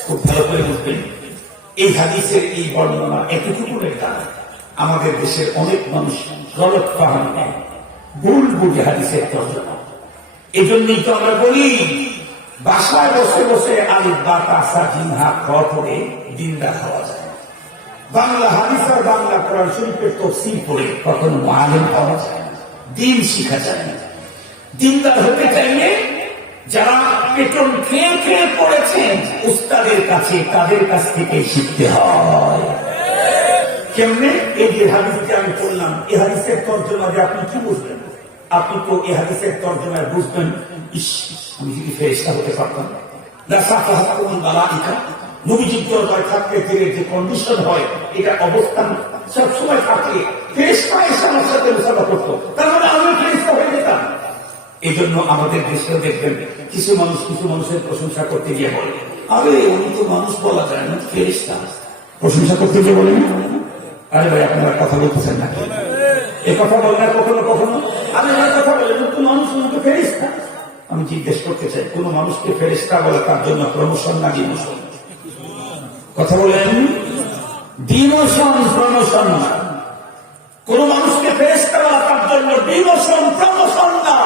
খুব ভালো করে বুঝবেন, এই হাদিসের এই বর্ণনা এতটুকুনের দ্বারা আমাদের দেশের অনেক মানুষ গলত ফাহাম নেয়, ভুল বুঝে হাদিসের তর্জমা। এই জন্যই তো আমরা বলি, বাসায় বসে বসে আলিফ বা তাসা জিম হা খ পড়ে দিনদার হওয়া যায়। বাংলা হাদিস আর বাংলা কোরআন শরীফের তাফসীর পড়ে কখনো আলেম হওয়া যায় না, দিন শিখা যায় না। দিনদার হতে চাইলে যারা পেটন খেয়ে খেয়ে পড়েছেন উস্তাদের কাছে, তাদের কাছ থেকে শিখতে হয়। কেমনে? এই যে হাদিসটি আমি পড়লাম, এই হাদিসের তর্জমা যে আপনি কি বুঝবেন? আপনি তো এই হাদিসের তর্জমায় বুঝবেন, ইস, আমি যদি ফেরেশতা হতে পারতাম। লাসাফাহাতুল মালাইকা, নবীজির দরবারে থাকতে গেলে যে কন্ডিশন হয়, এটা অবস্থান সবসময় থাকে। ফেরেশতা এসে আমার সাথে মুসাফা করতো, তার মানে আমি ফেরেশতা হয়ে যেতাম। এই জন্য আমাদের দেশেও দেখবেন কিছু মানুষ কিছু মানুষের প্রশংসা করতে গিয়ে বলে, আরে উনি তো মানুষ বলা যায় না, ফেরেশতা। প্রশংসা করতে গিয়ে বলে, আরে ভাই আপনারা কথা বলতেছেন না, এ কথা বলে না কখনো কখনো। আমি আমার কথা বলে তো মানুষ তো ফেরেশতা। আমি জিজ্ঞেস করতে চাই, কোন মানুষকে ফেরেশতা বলে তার জন্য প্রমোশন না ডিমোশন? কথা বলেন, ডিমোশন প্রমোশন না। কোন মানুষকে ফেরেশতা বলা তার জন্য ডিমোশন প্রমোশন না।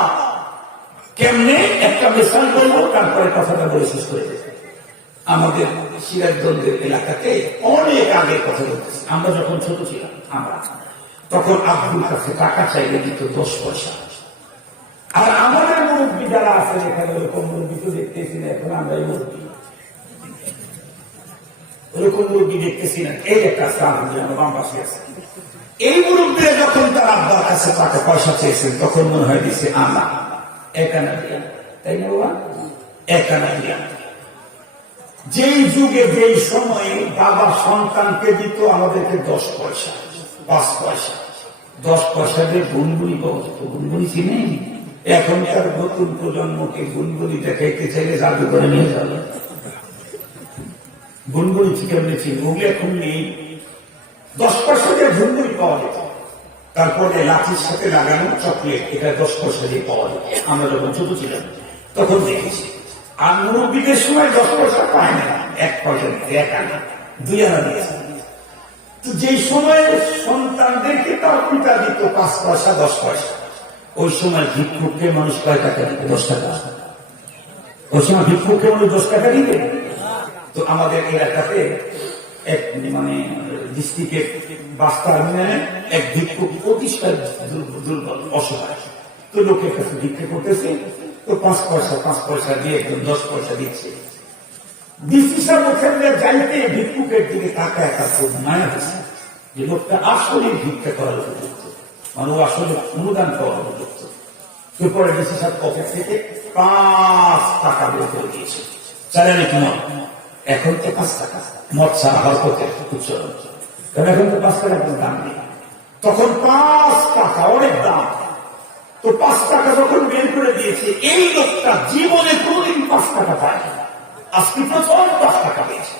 কেমনে? একটা মিশন বলবো, তারপরে কথাটা বলে শেষ করে দেবে। আমাদের সিরাজগঞ্জের এলাকাতে অনেক আগে কথা বলতেছি, আমরা যখন ছোট ছিলাম, আমরা তখন আব্দুল কাছে টাকা চাইলে দিত 10 পয়সা। আর আমাদের মুরব্বী যারা আছেন এখানে, ওরকম মুরব্বী তো দেখতেছি না এখন, আমরা মুরব্বী ওরকম মুরব্বী দেখতেছি না। এই একটা স্থান আমরা বাম পাশে আছে, এই মুরব্বীরা যখন তার আব্বার কাছে টাকা পয়সা চেয়েছেন তখন মনে হয় দিচ্ছে আনা একানা দিয়া, তাই না বাবা? একানা দিয়া। যেই যুগে যেই সময়ে বাবা সন্তানকে দিত আমাদেরকে 10 পয়সা 5 পয়সা 10 পয়সা দিয়ে গুনগুনি পাওয়া যেত। গুনগুনি চিনে এখনকার নতুন প্রজন্মকে গুনগুনি দেখাইতে চাইলে জাদুঘরে নিয়ে যাবে। গুনগুনি কেমনি ছিল ওগুলো এখন নেই। 10 পয়সা দিয়ে গুনগুনি পাওয়া যেত। তারপরে লাঠির সাথে লাগানো চকলেট, এটা 10 পয়সা দিয়ে পাওয়া যেত। আমরা যখন ছোট ছিলাম তখন দেখেছি। আর মুরব্বীদের সময় 10 পয়সা পায় না, 1 পয়সা 1 আনা 2 আনা দিয়েছে। তো যেই সময় সন্তানদেরকে তার পিতা দিত 5 পয়সা 10 পয়সা, ওই সময় ভিক্ষুককে মানুষ কয় টাকা দিত? 10 টাকা। ওই সময় ভিক্ষুককে মানুষ 10 টাকা দিবে। তো আমাদের এলাকাতে এক ডিস্ট্রিক্টের বাস টার্মিনালে এক ভিক্ষুক প্রতিষ্ঠা দুর্বল অসহায়, তো লোকের কাছে ভিক্ষা করতেছে। তো 5 পয়সা দিয়ে একদম 10 পয়সা দিচ্ছে। ডিসি সাহেব ওখানে যাইতে ভিক্ষুকের দিকে তাকায় তার খুব মায়া হচ্ছে যে লোকটা আসলে ভিক্ষা করার উপযুক্ত, ও আসলে অনুদান করার উপযুক্ত। এরপরে ডিসি সাহেব পকেট থেকে 5 টাকা বের করে দিয়েছে। চালানি কি মত? এখন তো 5 টাকা মদ ছাড়া হরকতের উচ্চারণ, কারণ এখন তো 5 টাকা কোনো দাম নেই। তখন 5 টাকা অনেক দাম। তো 5 টাকা যখন বের করে দিয়েছে, এই লোকটা জীবনে কোনদিন 5 টাকা পায় না, আজকে প্রথম 5 টাকা পেয়েছে।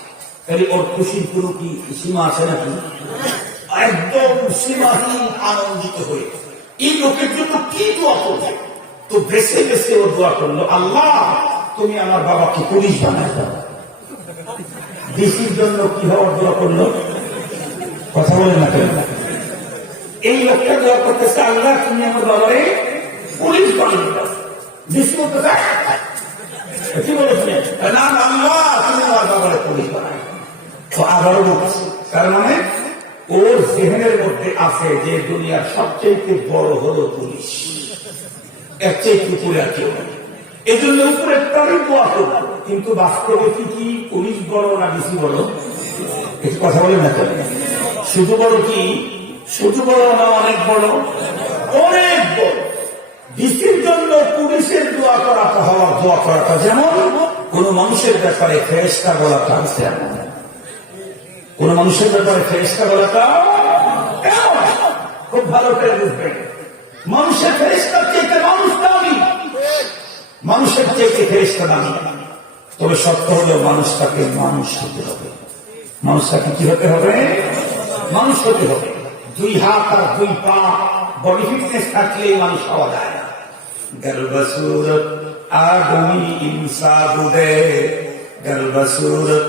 তাহলে ওর খুশির কোনো কি সীমা আছে নাকি? একদম সীমাহীন আনন্দিত হয়ে এই লোকের জন্য কি দোয়া করবে? তো বেছে বেছে ও দোয়া করলো, আল্লাহ তুমি আমার বাবাকে পুলিশ বানায় দাও। ডিসির জন্য কি হওয়ার দোয়া করলো? কথা বলে না কেন? এই লোকটা দোয়া করতেছে, আল্লাহ তুমি আমার বাবারে পুলিশ বানিয়ে দাও। ডিসি বলতেছে কি বলেছিলেন? না আল্লাহ তুমি আমার বাবারে পুলিশ বানায়। তো আবারও বলছে, তার মানে ওর জেহেনের মধ্যে আছে যে দুনিয়ার সবচেয়ে বড় হলো পুলিশ, এর চেয়ে উপরে আর কেউ নেই। এই জন্য উপরে তারই দোয়া করবো, কিন্তু বাস্তবে কি পুলিশ বড় না ডিসি বড়? একটু কথা বলে না কেন? শুধু বড় কি? শুধু বড় না অনেক বড়? অনেক বড়। ডিসির জন্য পুলিশের দোয়া করাটা হওয়ার দোয়া করাটা যেমন কোন মানুষের ব্যাপারে ফেরেশতা বলাটা আছে, কোন মানুষের ব্যাপারে ফেরেশতা বলাটা খুব ভালো করে বুঝবেন। মানুষের ফেরেশতার চেয়ে মানুষ দামি, মানুষের চেয়ে ফেরেশতা দামি। তবে সত্য হলেও মানুষটাকে মানুষ হতে হবে। মানুষটাকে কি হতে হবে? মানুষ হতে হবে। 2 হাত আর 2 পা বডি ফিটনেস থাকলে মানুষ হওয়া যায় না। গর্বসুরত আদমি ইনসাফ দে, গর্বসুরত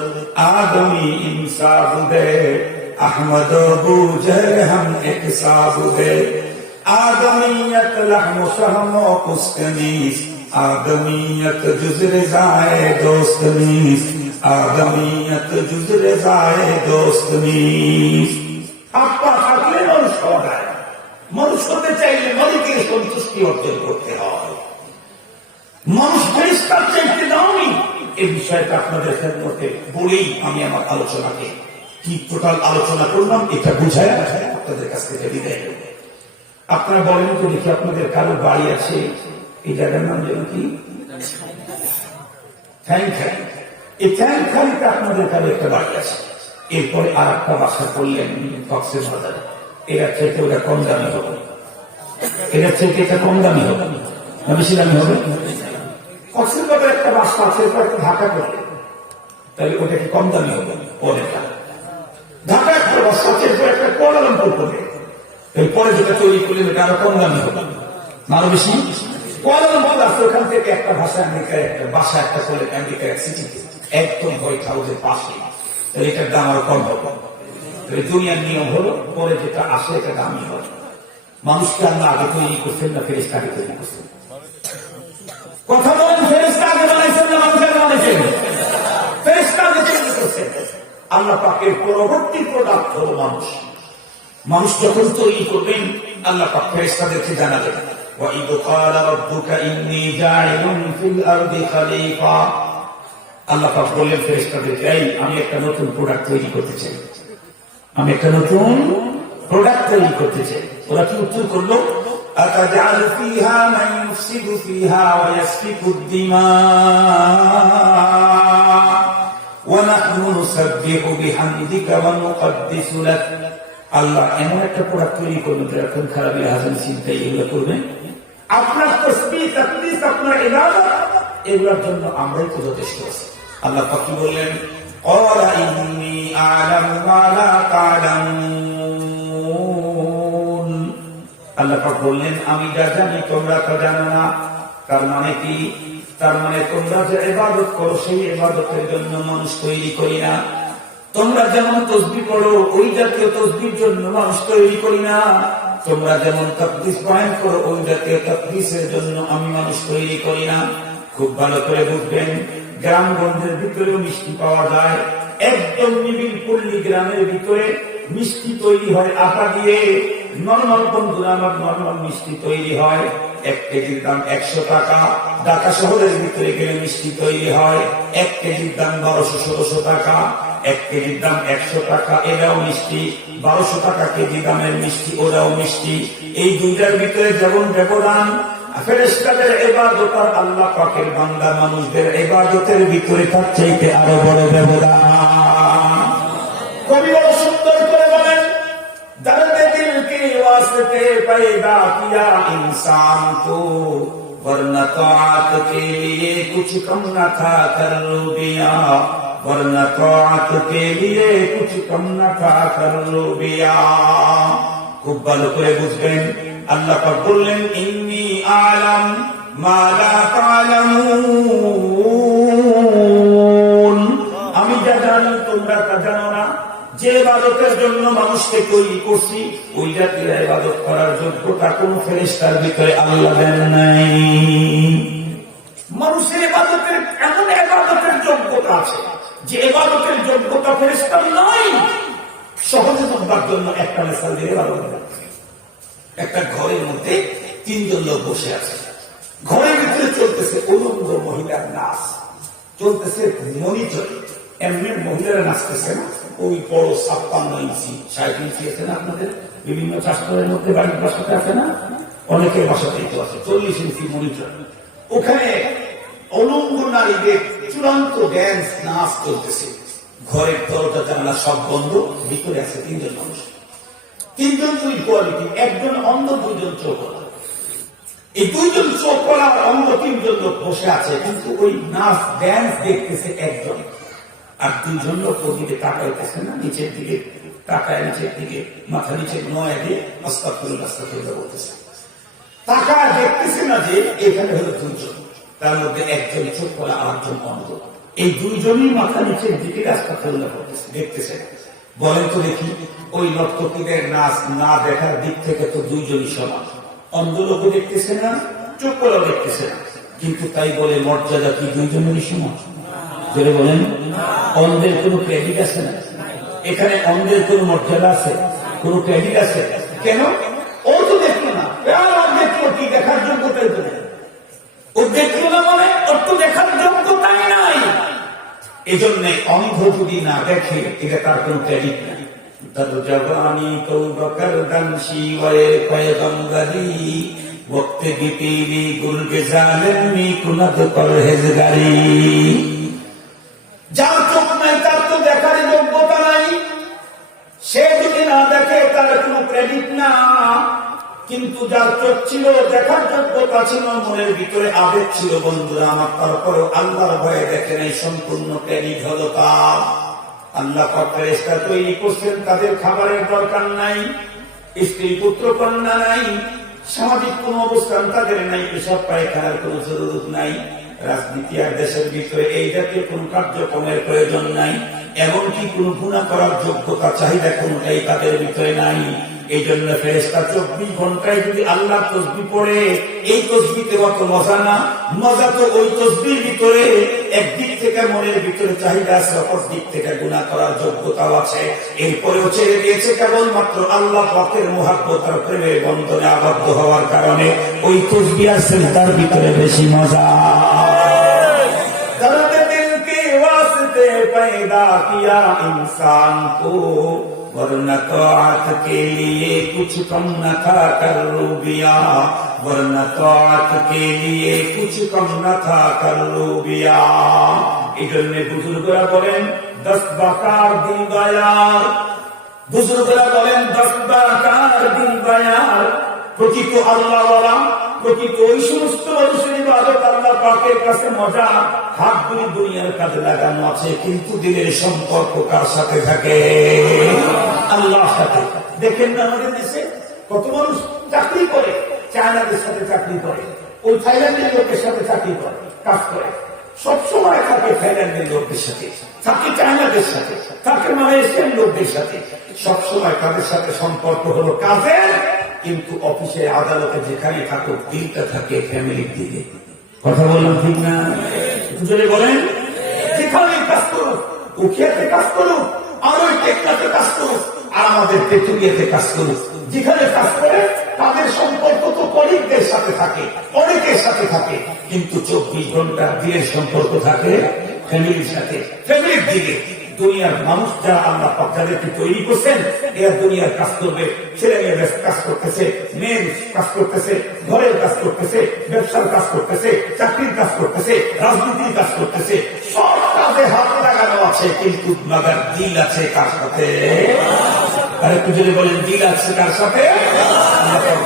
আদমি ইনসাফ দে, আহমদ বুঝে হম এক সাব দে, আদমিয়ত লহম শহম কুস্কনিস, আদমিয়ত জুজর জায়ে দোস্ত নিস, আদমিয়ত জুজর জায়ে দোস্ত নিস। আপা থাকলে মানুষ হওয়া যায়। মানুষ হতে চাইলে মালিকের সন্তুষ্টি অর্জন করতে হয়। মানুষ ফেরেশতার চাইতে দামি। এই বিষয়টা আপনাদের খেদমতে বলেই আমি আমার আলোচনাকে কি টোটাল আলোচনা করলাম এটা বুঝায় আপনাদের কাছ থেকে বিদায় নেব। আপনারা বলেন তো দেখি, আপনাদের কারো বাড়ি আছে এই জায়গার নাম যেন কি? থ্যাংখালি। এই থ্যাংখালিতে আপনাদের কারো একটা বাড়ি আছে। এরপরে আর একটা বাসা করলেন কক্সেস বাজারে। এরা থেকে ওটা কম দামি হবে, এরা থেকে এটা কম দামি হবে না বেশি দামি হবে? কক্সেস বাজারে একটা বাসা আছে, এরপর একটা ঢাকা করলেন, তাহলে ওটা কি কম দামি হবে? ওটা ঢাকা একটা বাসা আছে, এরপর একটা কুয়ালালামপুর করবে, এরপরে যেটা তৈরি করলেন এটা আরো কম দামি হবে না আরো বেশি? কুয়ালালামপুর আছে, ওখান থেকে একটা ভাষা আমেরিকার একটা বাসা একটা করলেন আমেরিকার এক সিটিতে, একদম হোয়াইট হাউসের পাশে, তাহলে এটার দাম আরো কম হবে। দুনিয়ার নিয়ম হলো পরে যেটা আসে এটা দামি হয়। মানুষকে আল্লাহ আগে তৈরি করছেন না ফেরেশতা আগে তৈরি করছেন? কথা বলেন, ফেরেশতা আগে বানাইছেন না মানুষ আগে বানাইছেন? ফেরেশতা আগে তৈরি করছেন। আল্লাহ পাকের পরবর্তী প্রোডাক্ট হলো মানুষ। মানুষ যখন তৈরি করবেন আল্লাহ পাক ফেরেশতাদেরকে জানালেন, وَإِذْ قَالَ رَبُّكَ إِنِّي جَاعِلٌ فِي الْأَرْضِ خَلِيفَةً। আল্লাহ পাক বললেন ফেরেশতাদেরকে, আমি একটা নতুন প্রোডাক্ট তৈরি করতে চাই, আমি একটা নতুন প্রোডাক্ট তৈরি করতে চাই। ওরা কি উত্তর করলো? আতাজআল ফিহা মান ইউফসিদু ফিহা ওয়া ইয়াসফিকু الدماء ونحن نسبح بحمدك ونقدس لك। আল্লাহ এমন একটা প্রোডাক্ট তৈরি করবেন যারা খুন খারাপি হাসান চিন্তাই এগুলো করবেন, আপনার তসবিহ তাকদীস আপনার ইবাদত এগুলোর জন্য আমরাই তো যথেষ্ট আছি। আল্লাহ পাক কি বললেন? ক্বালা ইন্নী আ'লামু মা লা তা'লামুন। আল্লাহ পাক বললেন আমি যা জানি তোমরা তা জানো না। তার মানে কি? তার মানে তোমরা যে ইবাদত করো সেই ইবাদতের জন্য মানুষ তৈরি করি না। তোমরা যেমন তসবিহ পড়ো ওই জাতীয় তসবিহর জন্য মানুষ তৈরি করি না। তোমরা যেমন তাকদীস বয়ান করো ওই জাতীয় তাকদীসের জন্য আমি মানুষ তৈরি করি না। খুব ভালো করে বুঝবেন, গ্রামগঞ্জের ভিতরেও মিষ্টি পাওয়া যায়। একদম নিবিড় পল্লী গ্রামের ভিতরে মিষ্টি তৈরি হয় আটা দিয়ে। নরমাল বন্ধুরা আমার নরমাল মিষ্টি তৈরি হয়, 1 কেজির দাম 100 টাকা। ঢাকা শহরের ভিতরে গেলে মিষ্টি তৈরি হয় 1 কেজির দাম 1200-1600 টাকা। 1 কেজির দাম 100 টাকা, এটাও মিষ্টি। 1200 টাকা কেজি দামের মিষ্টি, ওরাও মিষ্টি। এই দুইটার ভিতরে যেমন ব্যবধান, ফেরেশতাদের ইবাদত আর আল্লাহ পাকের বান্দা মানুষদের ইবাদতের ভিতরে তার চাইতে আরো বড় ব্যবধান। কবি বড় সুন্দর করে বলেন, দর্দ দিল के वास्ते पैदा किया इंसान को वरना तौआत के लिए कुछ कम न था कर लो बिया वरना तौआत के लिए कुछ कम न था कर लो बिया। খুব ভালো করে বুঝবেন, আল্লাহ পাক বললেন ইন্নী আ'লাম মা লা তা'লামুন। আমি যা জানি তোমরা তা জানো না। যে ইবাদতের জন্য মানুষকে তৈরি করছি ওই জাতীয় ইবাদত করার যোগ্যতা কোন ফেরেশতার ভিতরে আল্লাহ দেন নাই। মানুষের ইবাদতের এমন ইবাদতের যোগ্যতা আছে যে ইবাদতের যোগ্যতা ফেরেশতার নাই। সহজে বুঝবার জন্য একটা মিসাল দিয়ে ভালো হবে। একটা ঘরের মধ্যে 3 জন লোক বসে আছে। ঘরের ভিতরে চলতেছে উলঙ্গ মহিলার নাচ, চলতেছে মনিটর। এমনি মহিলারা নাচতেছে না, ওই বড় 56 ইঞ্চি 60 ইঞ্চি আছে না আপনাদের বিভিন্ন চাষের মধ্যে বাড়ির বাসাতে আছে না, অনেকের বাসাতেই তো আছে 40 ইঞ্চি মনিটর। ওখানে উলঙ্গ নারীদের চূড়ান্ত ড্যান্স নাচ চলতেছে। ঘরের দরজা জানালা সব বন্ধ, ভিতরে আছে 3 জন মানুষ। 3 জন 2 কোয়ালিটি, একজন অন্ধ, 2 জন চোখওয়ালা। এই 2 জন চোখওয়ালা অন্ধ 3 জন লোক বসে আছে, কিন্তু ওই নাচ ড্যান্স দেখতেছে একজন। আর 2 জন লোক ওদিকে তাকাইতেছে না, নিচের দিকে তাকায়, নিচের দিকে মাথা নিচে নয় দিয়ে আস্তাগফিরুল্লাহ আস্তাগফিরুল্লাহ বলতেছে। তাকায় দেখতেছে না যে এখানে হলো 2 জন, তার মধ্যে একজন চোখওয়ালা আর একজন অন্ধ। এই 2 জনই মাথা নিচের দিকে আস্তাগফিরুল্লাহ করতেছে, দেখতেছে। বলেন তো দেখি, ওই নর্তকীদের নাচ না দেখার দিক থেকে তো 2 জনই সমান। অন্ধ লোক দেখতেছে না, চোখওয়ালাও দেখতেছে না, কিন্তু তাই বলে মর্যাদা কি 2 জনেরই সমান? বলে বলেন, অন্ধের কোন ক্রেডিট আছে না? এখানে অন্ধের কোন মর্যাদা আছে? কোন ক্রেডিট আছে? কেন? ও তো দেখলো না, দেখলো কি দেখার যোগ্যতাই তো নেই। ও দেখলো না মানে ওর তো দেখার যোগ্যতাই নাই। এই জন্য অন্ধ যদি না দেখে এটা তার কোন ক্রেডিট নাই। তব জবানি তওবা করদান শিওয়ে পয়গম্বরি वक्त की पीली गुल के जालिम में कुनत परहेजगारी। যার চোখ নাই তার তো দেখার যোগ্যতা নাই, সে যদি না দেখে তার কোনো ক্রেডিট না। কিন্তু যার চোখ ছিল, দেখার যোগ্যতা ছিল, মনের ভিতরে আবেগ ছিল, বন্ধুরা আমার, তারপরে আল্লাহর ভয়ে দেখে নাই, সম্পূর্ণ ক্রেডিট হলো তার। আল্লাহ পাক ফেরেশতা তৈরি করছেন, তাদের খাবারের দরকার নাই, স্ত্রী পুত্র কন্যা নাই, সামাজিক কোন অবস্থান তাদের নাই, এসব পায়খানার কোন জরুরত নাই, রাজনীতি আর দেশের ভিতরে এই জাতীয় কোন কার্যক্রমের প্রয়োজন নাই, এমনকি কোন গুনাহ করার যোগ্যতা চাহিদা কোনটাই তাদের ভিতরে নাই। এই জন্য ফেরেশতা 24 ঘন্টায় যদি আল্লাহ তাসবিহ পড়ে, এই তাসবিহতে অত মজা না, মজা তো ওই তাসবিহর ভিতরে একদিক থেকে মনের ভিতরে চাহিদা আছে, অপর দিক থেকে গুনাহ করার যোগ্যতাও আছে। এরপরেও ছেড়ে দিয়েছে কেবলমাত্র আল্লাহ পাকের মুহাব্বত আর প্রেমের বন্ধনে আবদ্ধ হওয়ার কারণে ওই তাসবিহ আর সিজদার ভিতরে বেশি মজা। दर्द दिल के वास्ते पैदा किया इंसान को वरना तौअत के लिए कुछ कम न था कल्लूबिया, वरना तौअत के लिए कुछ कम न था कल्लूबिया। এই জন্য বুজুর্গরা বলেন 10 বাকার দিন বায়ার, বুজুর্গরা বলেন 10 বাকার দিন বায়ার। প্রকৃত আল্লাহওয়ালা, প্রকৃত ওই সমস্ত মানুষের ইবাদত আল্লাহ পাকের কাছে মজা, হাতগুলি দুনিয়ার কাজে লাগানো আছে, কিন্তু দিলের সম্পর্ক কার সাথে থাকে? আল্লাহর সাথে। দেখেন না আমাদের দেশে কত মানুষ চাকরি করে, চায়নাদের সাথে চাকরি করে, ওই থাইল্যান্ডের লোকের সাথে চাকরি করে, কাজ করে, সবসময় থাকে থাইল্যান্ডের লোকদের সাথে, থাকে চায়নাদের সাথে, থাকে মালয়েশিয়ান লোকদের সাথে, সবসময় তাদের সাথে সম্পর্ক হলো কাজের, কিন্তু অফিসে আদালতে যেখানে থাকুক দিলটা থাকে ফ্যামিলির দিকে। কথা বললাম ঠিক না? জোরে বলেন। যেখানে কাজ করুক, উখিয়াতে কাজ করুক, আর ওই টেকনাতে কাজ করুক, আর আমাদের পেটুরিয়াতে কাজ করুক, যেখানে কাজ করে তাদের সম্পর্ক তো কলিগদের সাথে থাকে, অনেকের সাথে থাকে, কিন্তু 24 ঘন্টা দিনের সম্পর্ক থাকে ফ্যামিলির সাথে, ফ্যামিলির দিকে। দুনিয়ার মানুষ যারা আল্লাহ পাক যাদেরকে তৈরি করছেন, এরা দুনিয়ার কাজ করবে, ছেলে মেয়েদের কাজ করতেছে, মেয়ের কাজ করতেছে, ঘরের কাজ করতেছে, ব্যবসার কাজ করতেছে, চাকরির কাজ করতেছে, রাজনীতির কাজ করতেছে, সব কাজে হাত লাগানো আছে, কিন্তু মাগার দিল আছে কার সাথে? আরেকটু যদি বলেন দিল আছে কার সাথে?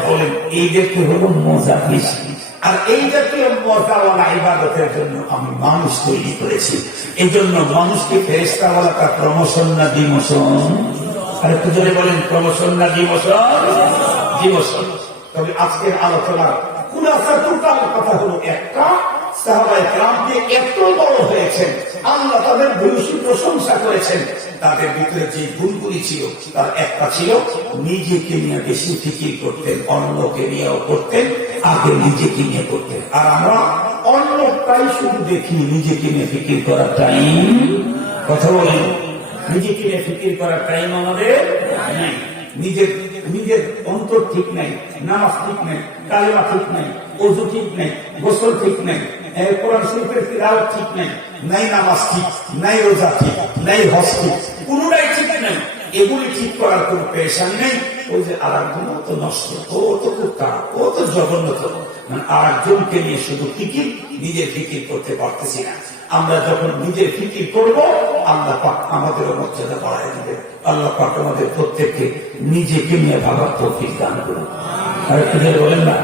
বলেন এই দেখতে হলো মজা বেশি। আর এই জাতীয় মজাওয়ালা ইবাদতের জন্য আমি মানুষ তৈরি করেছি। এই জন্য মানুষকে ফেরেশতাওয়ালা তার প্রমোশন না ডিমোশন? আর একটু জোরে বলেন প্রমোশন না ডিমোশন? ডিমোশন। তবে আজকের আলোচনার খুলাসাতুল কথা হলো একটা, সাহাবায়ে কেরাম যে এত বড় হয়েছেন, আল্লাহ তাদের ভূয়সী প্রশংসা করেছেন, তাদের ভিতরে যে গুণগুলি ছিল তার একটা ছিল নিজেকে নিয়ে বেশি ফিকির করতেন, অন্যকে নিয়েও করতেন, আগে নিজেকে নিয়ে করতেন। আর আমরা অন্যটাই শুধু দেখি, নিজেকে নিয়ে ফিকির করার টাইম। কথা বলেন, নিজেকে নিয়ে ফিকির করার টাইম আমাদের নাই। নিজের অন্তর ঠিক নাই, নামাজ ঠিক নাই, কালেমা ঠিক নাই, ওযু ঠিক নাই, গোসল ঠিক নাই, কোরআন শরীফের তিলাওয়াত ঠিক নাই, নাই নামাজ ঠিক, নাই রোজা ঠিক, নাই হজ ঠিক, কোনটাই ঠিক নাই। এগুলি ঠিক করার কোন পেরেশানি নেই। ওই যে আর একজন তো নষ্ট, ও তো খুব খারাপ, ও তো জঘন্যত, মানে আর একজনকে নিয়ে শুধু ফিকির, নিজের ফিকির করতে পারতেছি না। আমরা যখন নিজের ফিকির করব, আল্লাহ পাক আমাদেরও মর্যাদা বাড়ায় দিবেন। আল্লাহ পাক আমাদের প্রত্যেককে নিজেকে নিয়ে ভাবার তৌফিক দান করুন। আর একটু বলেন না,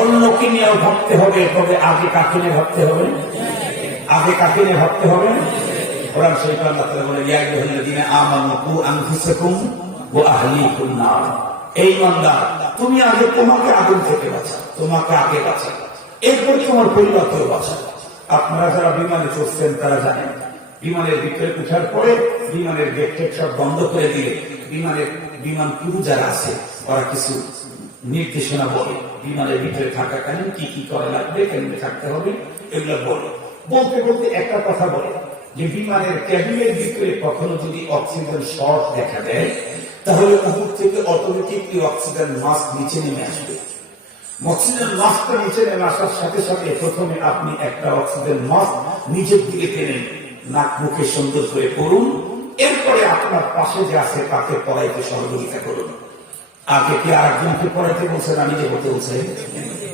অন্যকে নিয়েও ভাবতে হবে, তবে আগে কাকে নিয়ে ভাবতে হবে? আগে কাকে নিয়ে ভাবতে হবে? কোরআন শরীফে আল্লাহ তাআলা বলেন, ইয়া আইয়ুহাল্লাযীনা আমানু কু আনফুসাকুম ওয়া আহলিকুম নার। এই বান্দা, তুমি আগে তোমাকে আগুন থেকে বাঁচাও, তোমাকে আগে বাঁচাও, এরপর তোমার পরিবারকেও বাঁচাও। আপনারা যারা বিমানে চড়ছেন তারা জানেন, বিমানের ভিতরে উঠার পরে বিমানের গেট টেট সব বন্ধ করে দিয়ে বিমান ক্রু যারা আছে ওরা কিছু নির্দেশনা বলে, বিমানের ভিতরে থাকাকালীন কি কি করা লাগবে, কেমনে থাকতে হবে, এগুলো বলে। বলতে বলতে একটা কথা বলে যে বিমানের ক্যাবিনের ভিতরে কখনো যদি অক্সিজেন শর্ট দেখা দেয়, তাহলে উপর থেকে অটোমেটিকলি অক্সিজেন মাস্ক নিচে নেমে আসবে। অক্সিজেন মাস্কটা নিচে নেমে আসার সাথে সাথে প্রথমে আপনি একটা অক্সিজেন মাস্ক নিজের দিকে টেনে নাক মুখে সুন্দর করে পড়ুন, এরপরে আপনার পাশে যে আছে তাকে পড়াইতে সহযোগিতা করুন। আগে কি আর একজনকে পড়াইতে বলছেন, আমি যে বলতে বলছেন?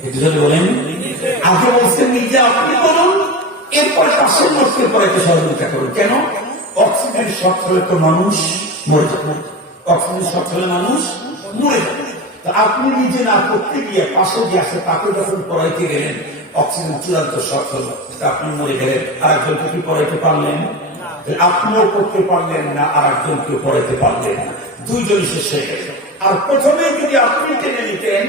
একটু যদি বলেন, আগে বলছেন নিজে আপনি বলুন, এরপরে পাশের লোককে পড়াইতে সহযোগিতা করুন। কেন? অক্সিজেন শর্ট হলে তো মানুষ মরে যাবে, অক্সিজেন শর্ট হলে মানুষ মরে যাবে। আপনি নিজে না করতে গিয়ে পাশে যে আছে তাকে যখন পড়াইতে গেলেন, অক্সিজেন চূড়ান্ত শর্ট হল, আপনি মরে গেলেন, আরেকজনকে কি পড়াইতে পারলেন? আপনিও করতে পারলেন না, আর একজনকে পড়াইতে পারলেন না, দুইজনই শেষ হয়ে গেল। আর প্রথমে যদি আপনি টেনে নিতেন,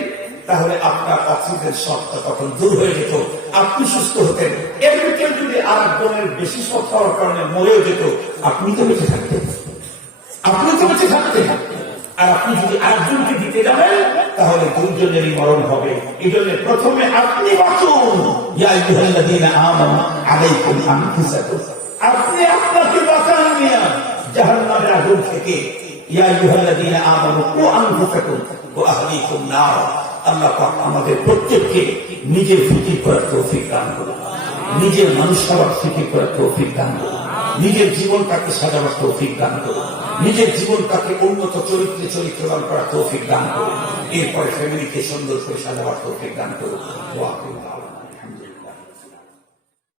তাহলে আপনার অক্সিজেন শর্টটা তখন দূর হয়ে যেত, আপনি সুস্থ হতেন। এর ভিতরে যদি আর একজনের বেশি শর্ট হওয়ার কারণে মরেও যেত, আপনি তো বেঁচে থাকতেন, আপনি তো বেঁচে থাকতেন। আর আপনি যদি আরেকজনকে দিতে যাবেন, তাহলে দুইজনেরই মরণ হবে। এই জন্য প্রথমে আপনি বাঁচুন। ইয়া আইয়ুহাল্লাযীনা আমানু আলাইকুম আনফুসাকুম, আপনি আপনাকে বাঁচান মিয়া জাহান্নামের আগুন থেকে। ইয়া আইয়ুহাল্লাযীনা আমানু কু আনফুসাকুম ওয়া আহলিকুম নার। আল্লাহ পাক আমাদের প্রত্যেককে নিজের ফিকির করার তৌফিক দান করুন, নিজের মানুষ হওয়ার ফিকির করার তৌফিক দান করুন। নিজের জীবনটাকে সাজাবার তৌফিক দান করুন, নিজের জীবনটাকে উন্নত চরিত্রে চরিত্রবান করার তৌফিক দান করুন, এরপরে ফ্যামিলিকে সুন্দর করে সাজাবার তৌফিক দান করুন।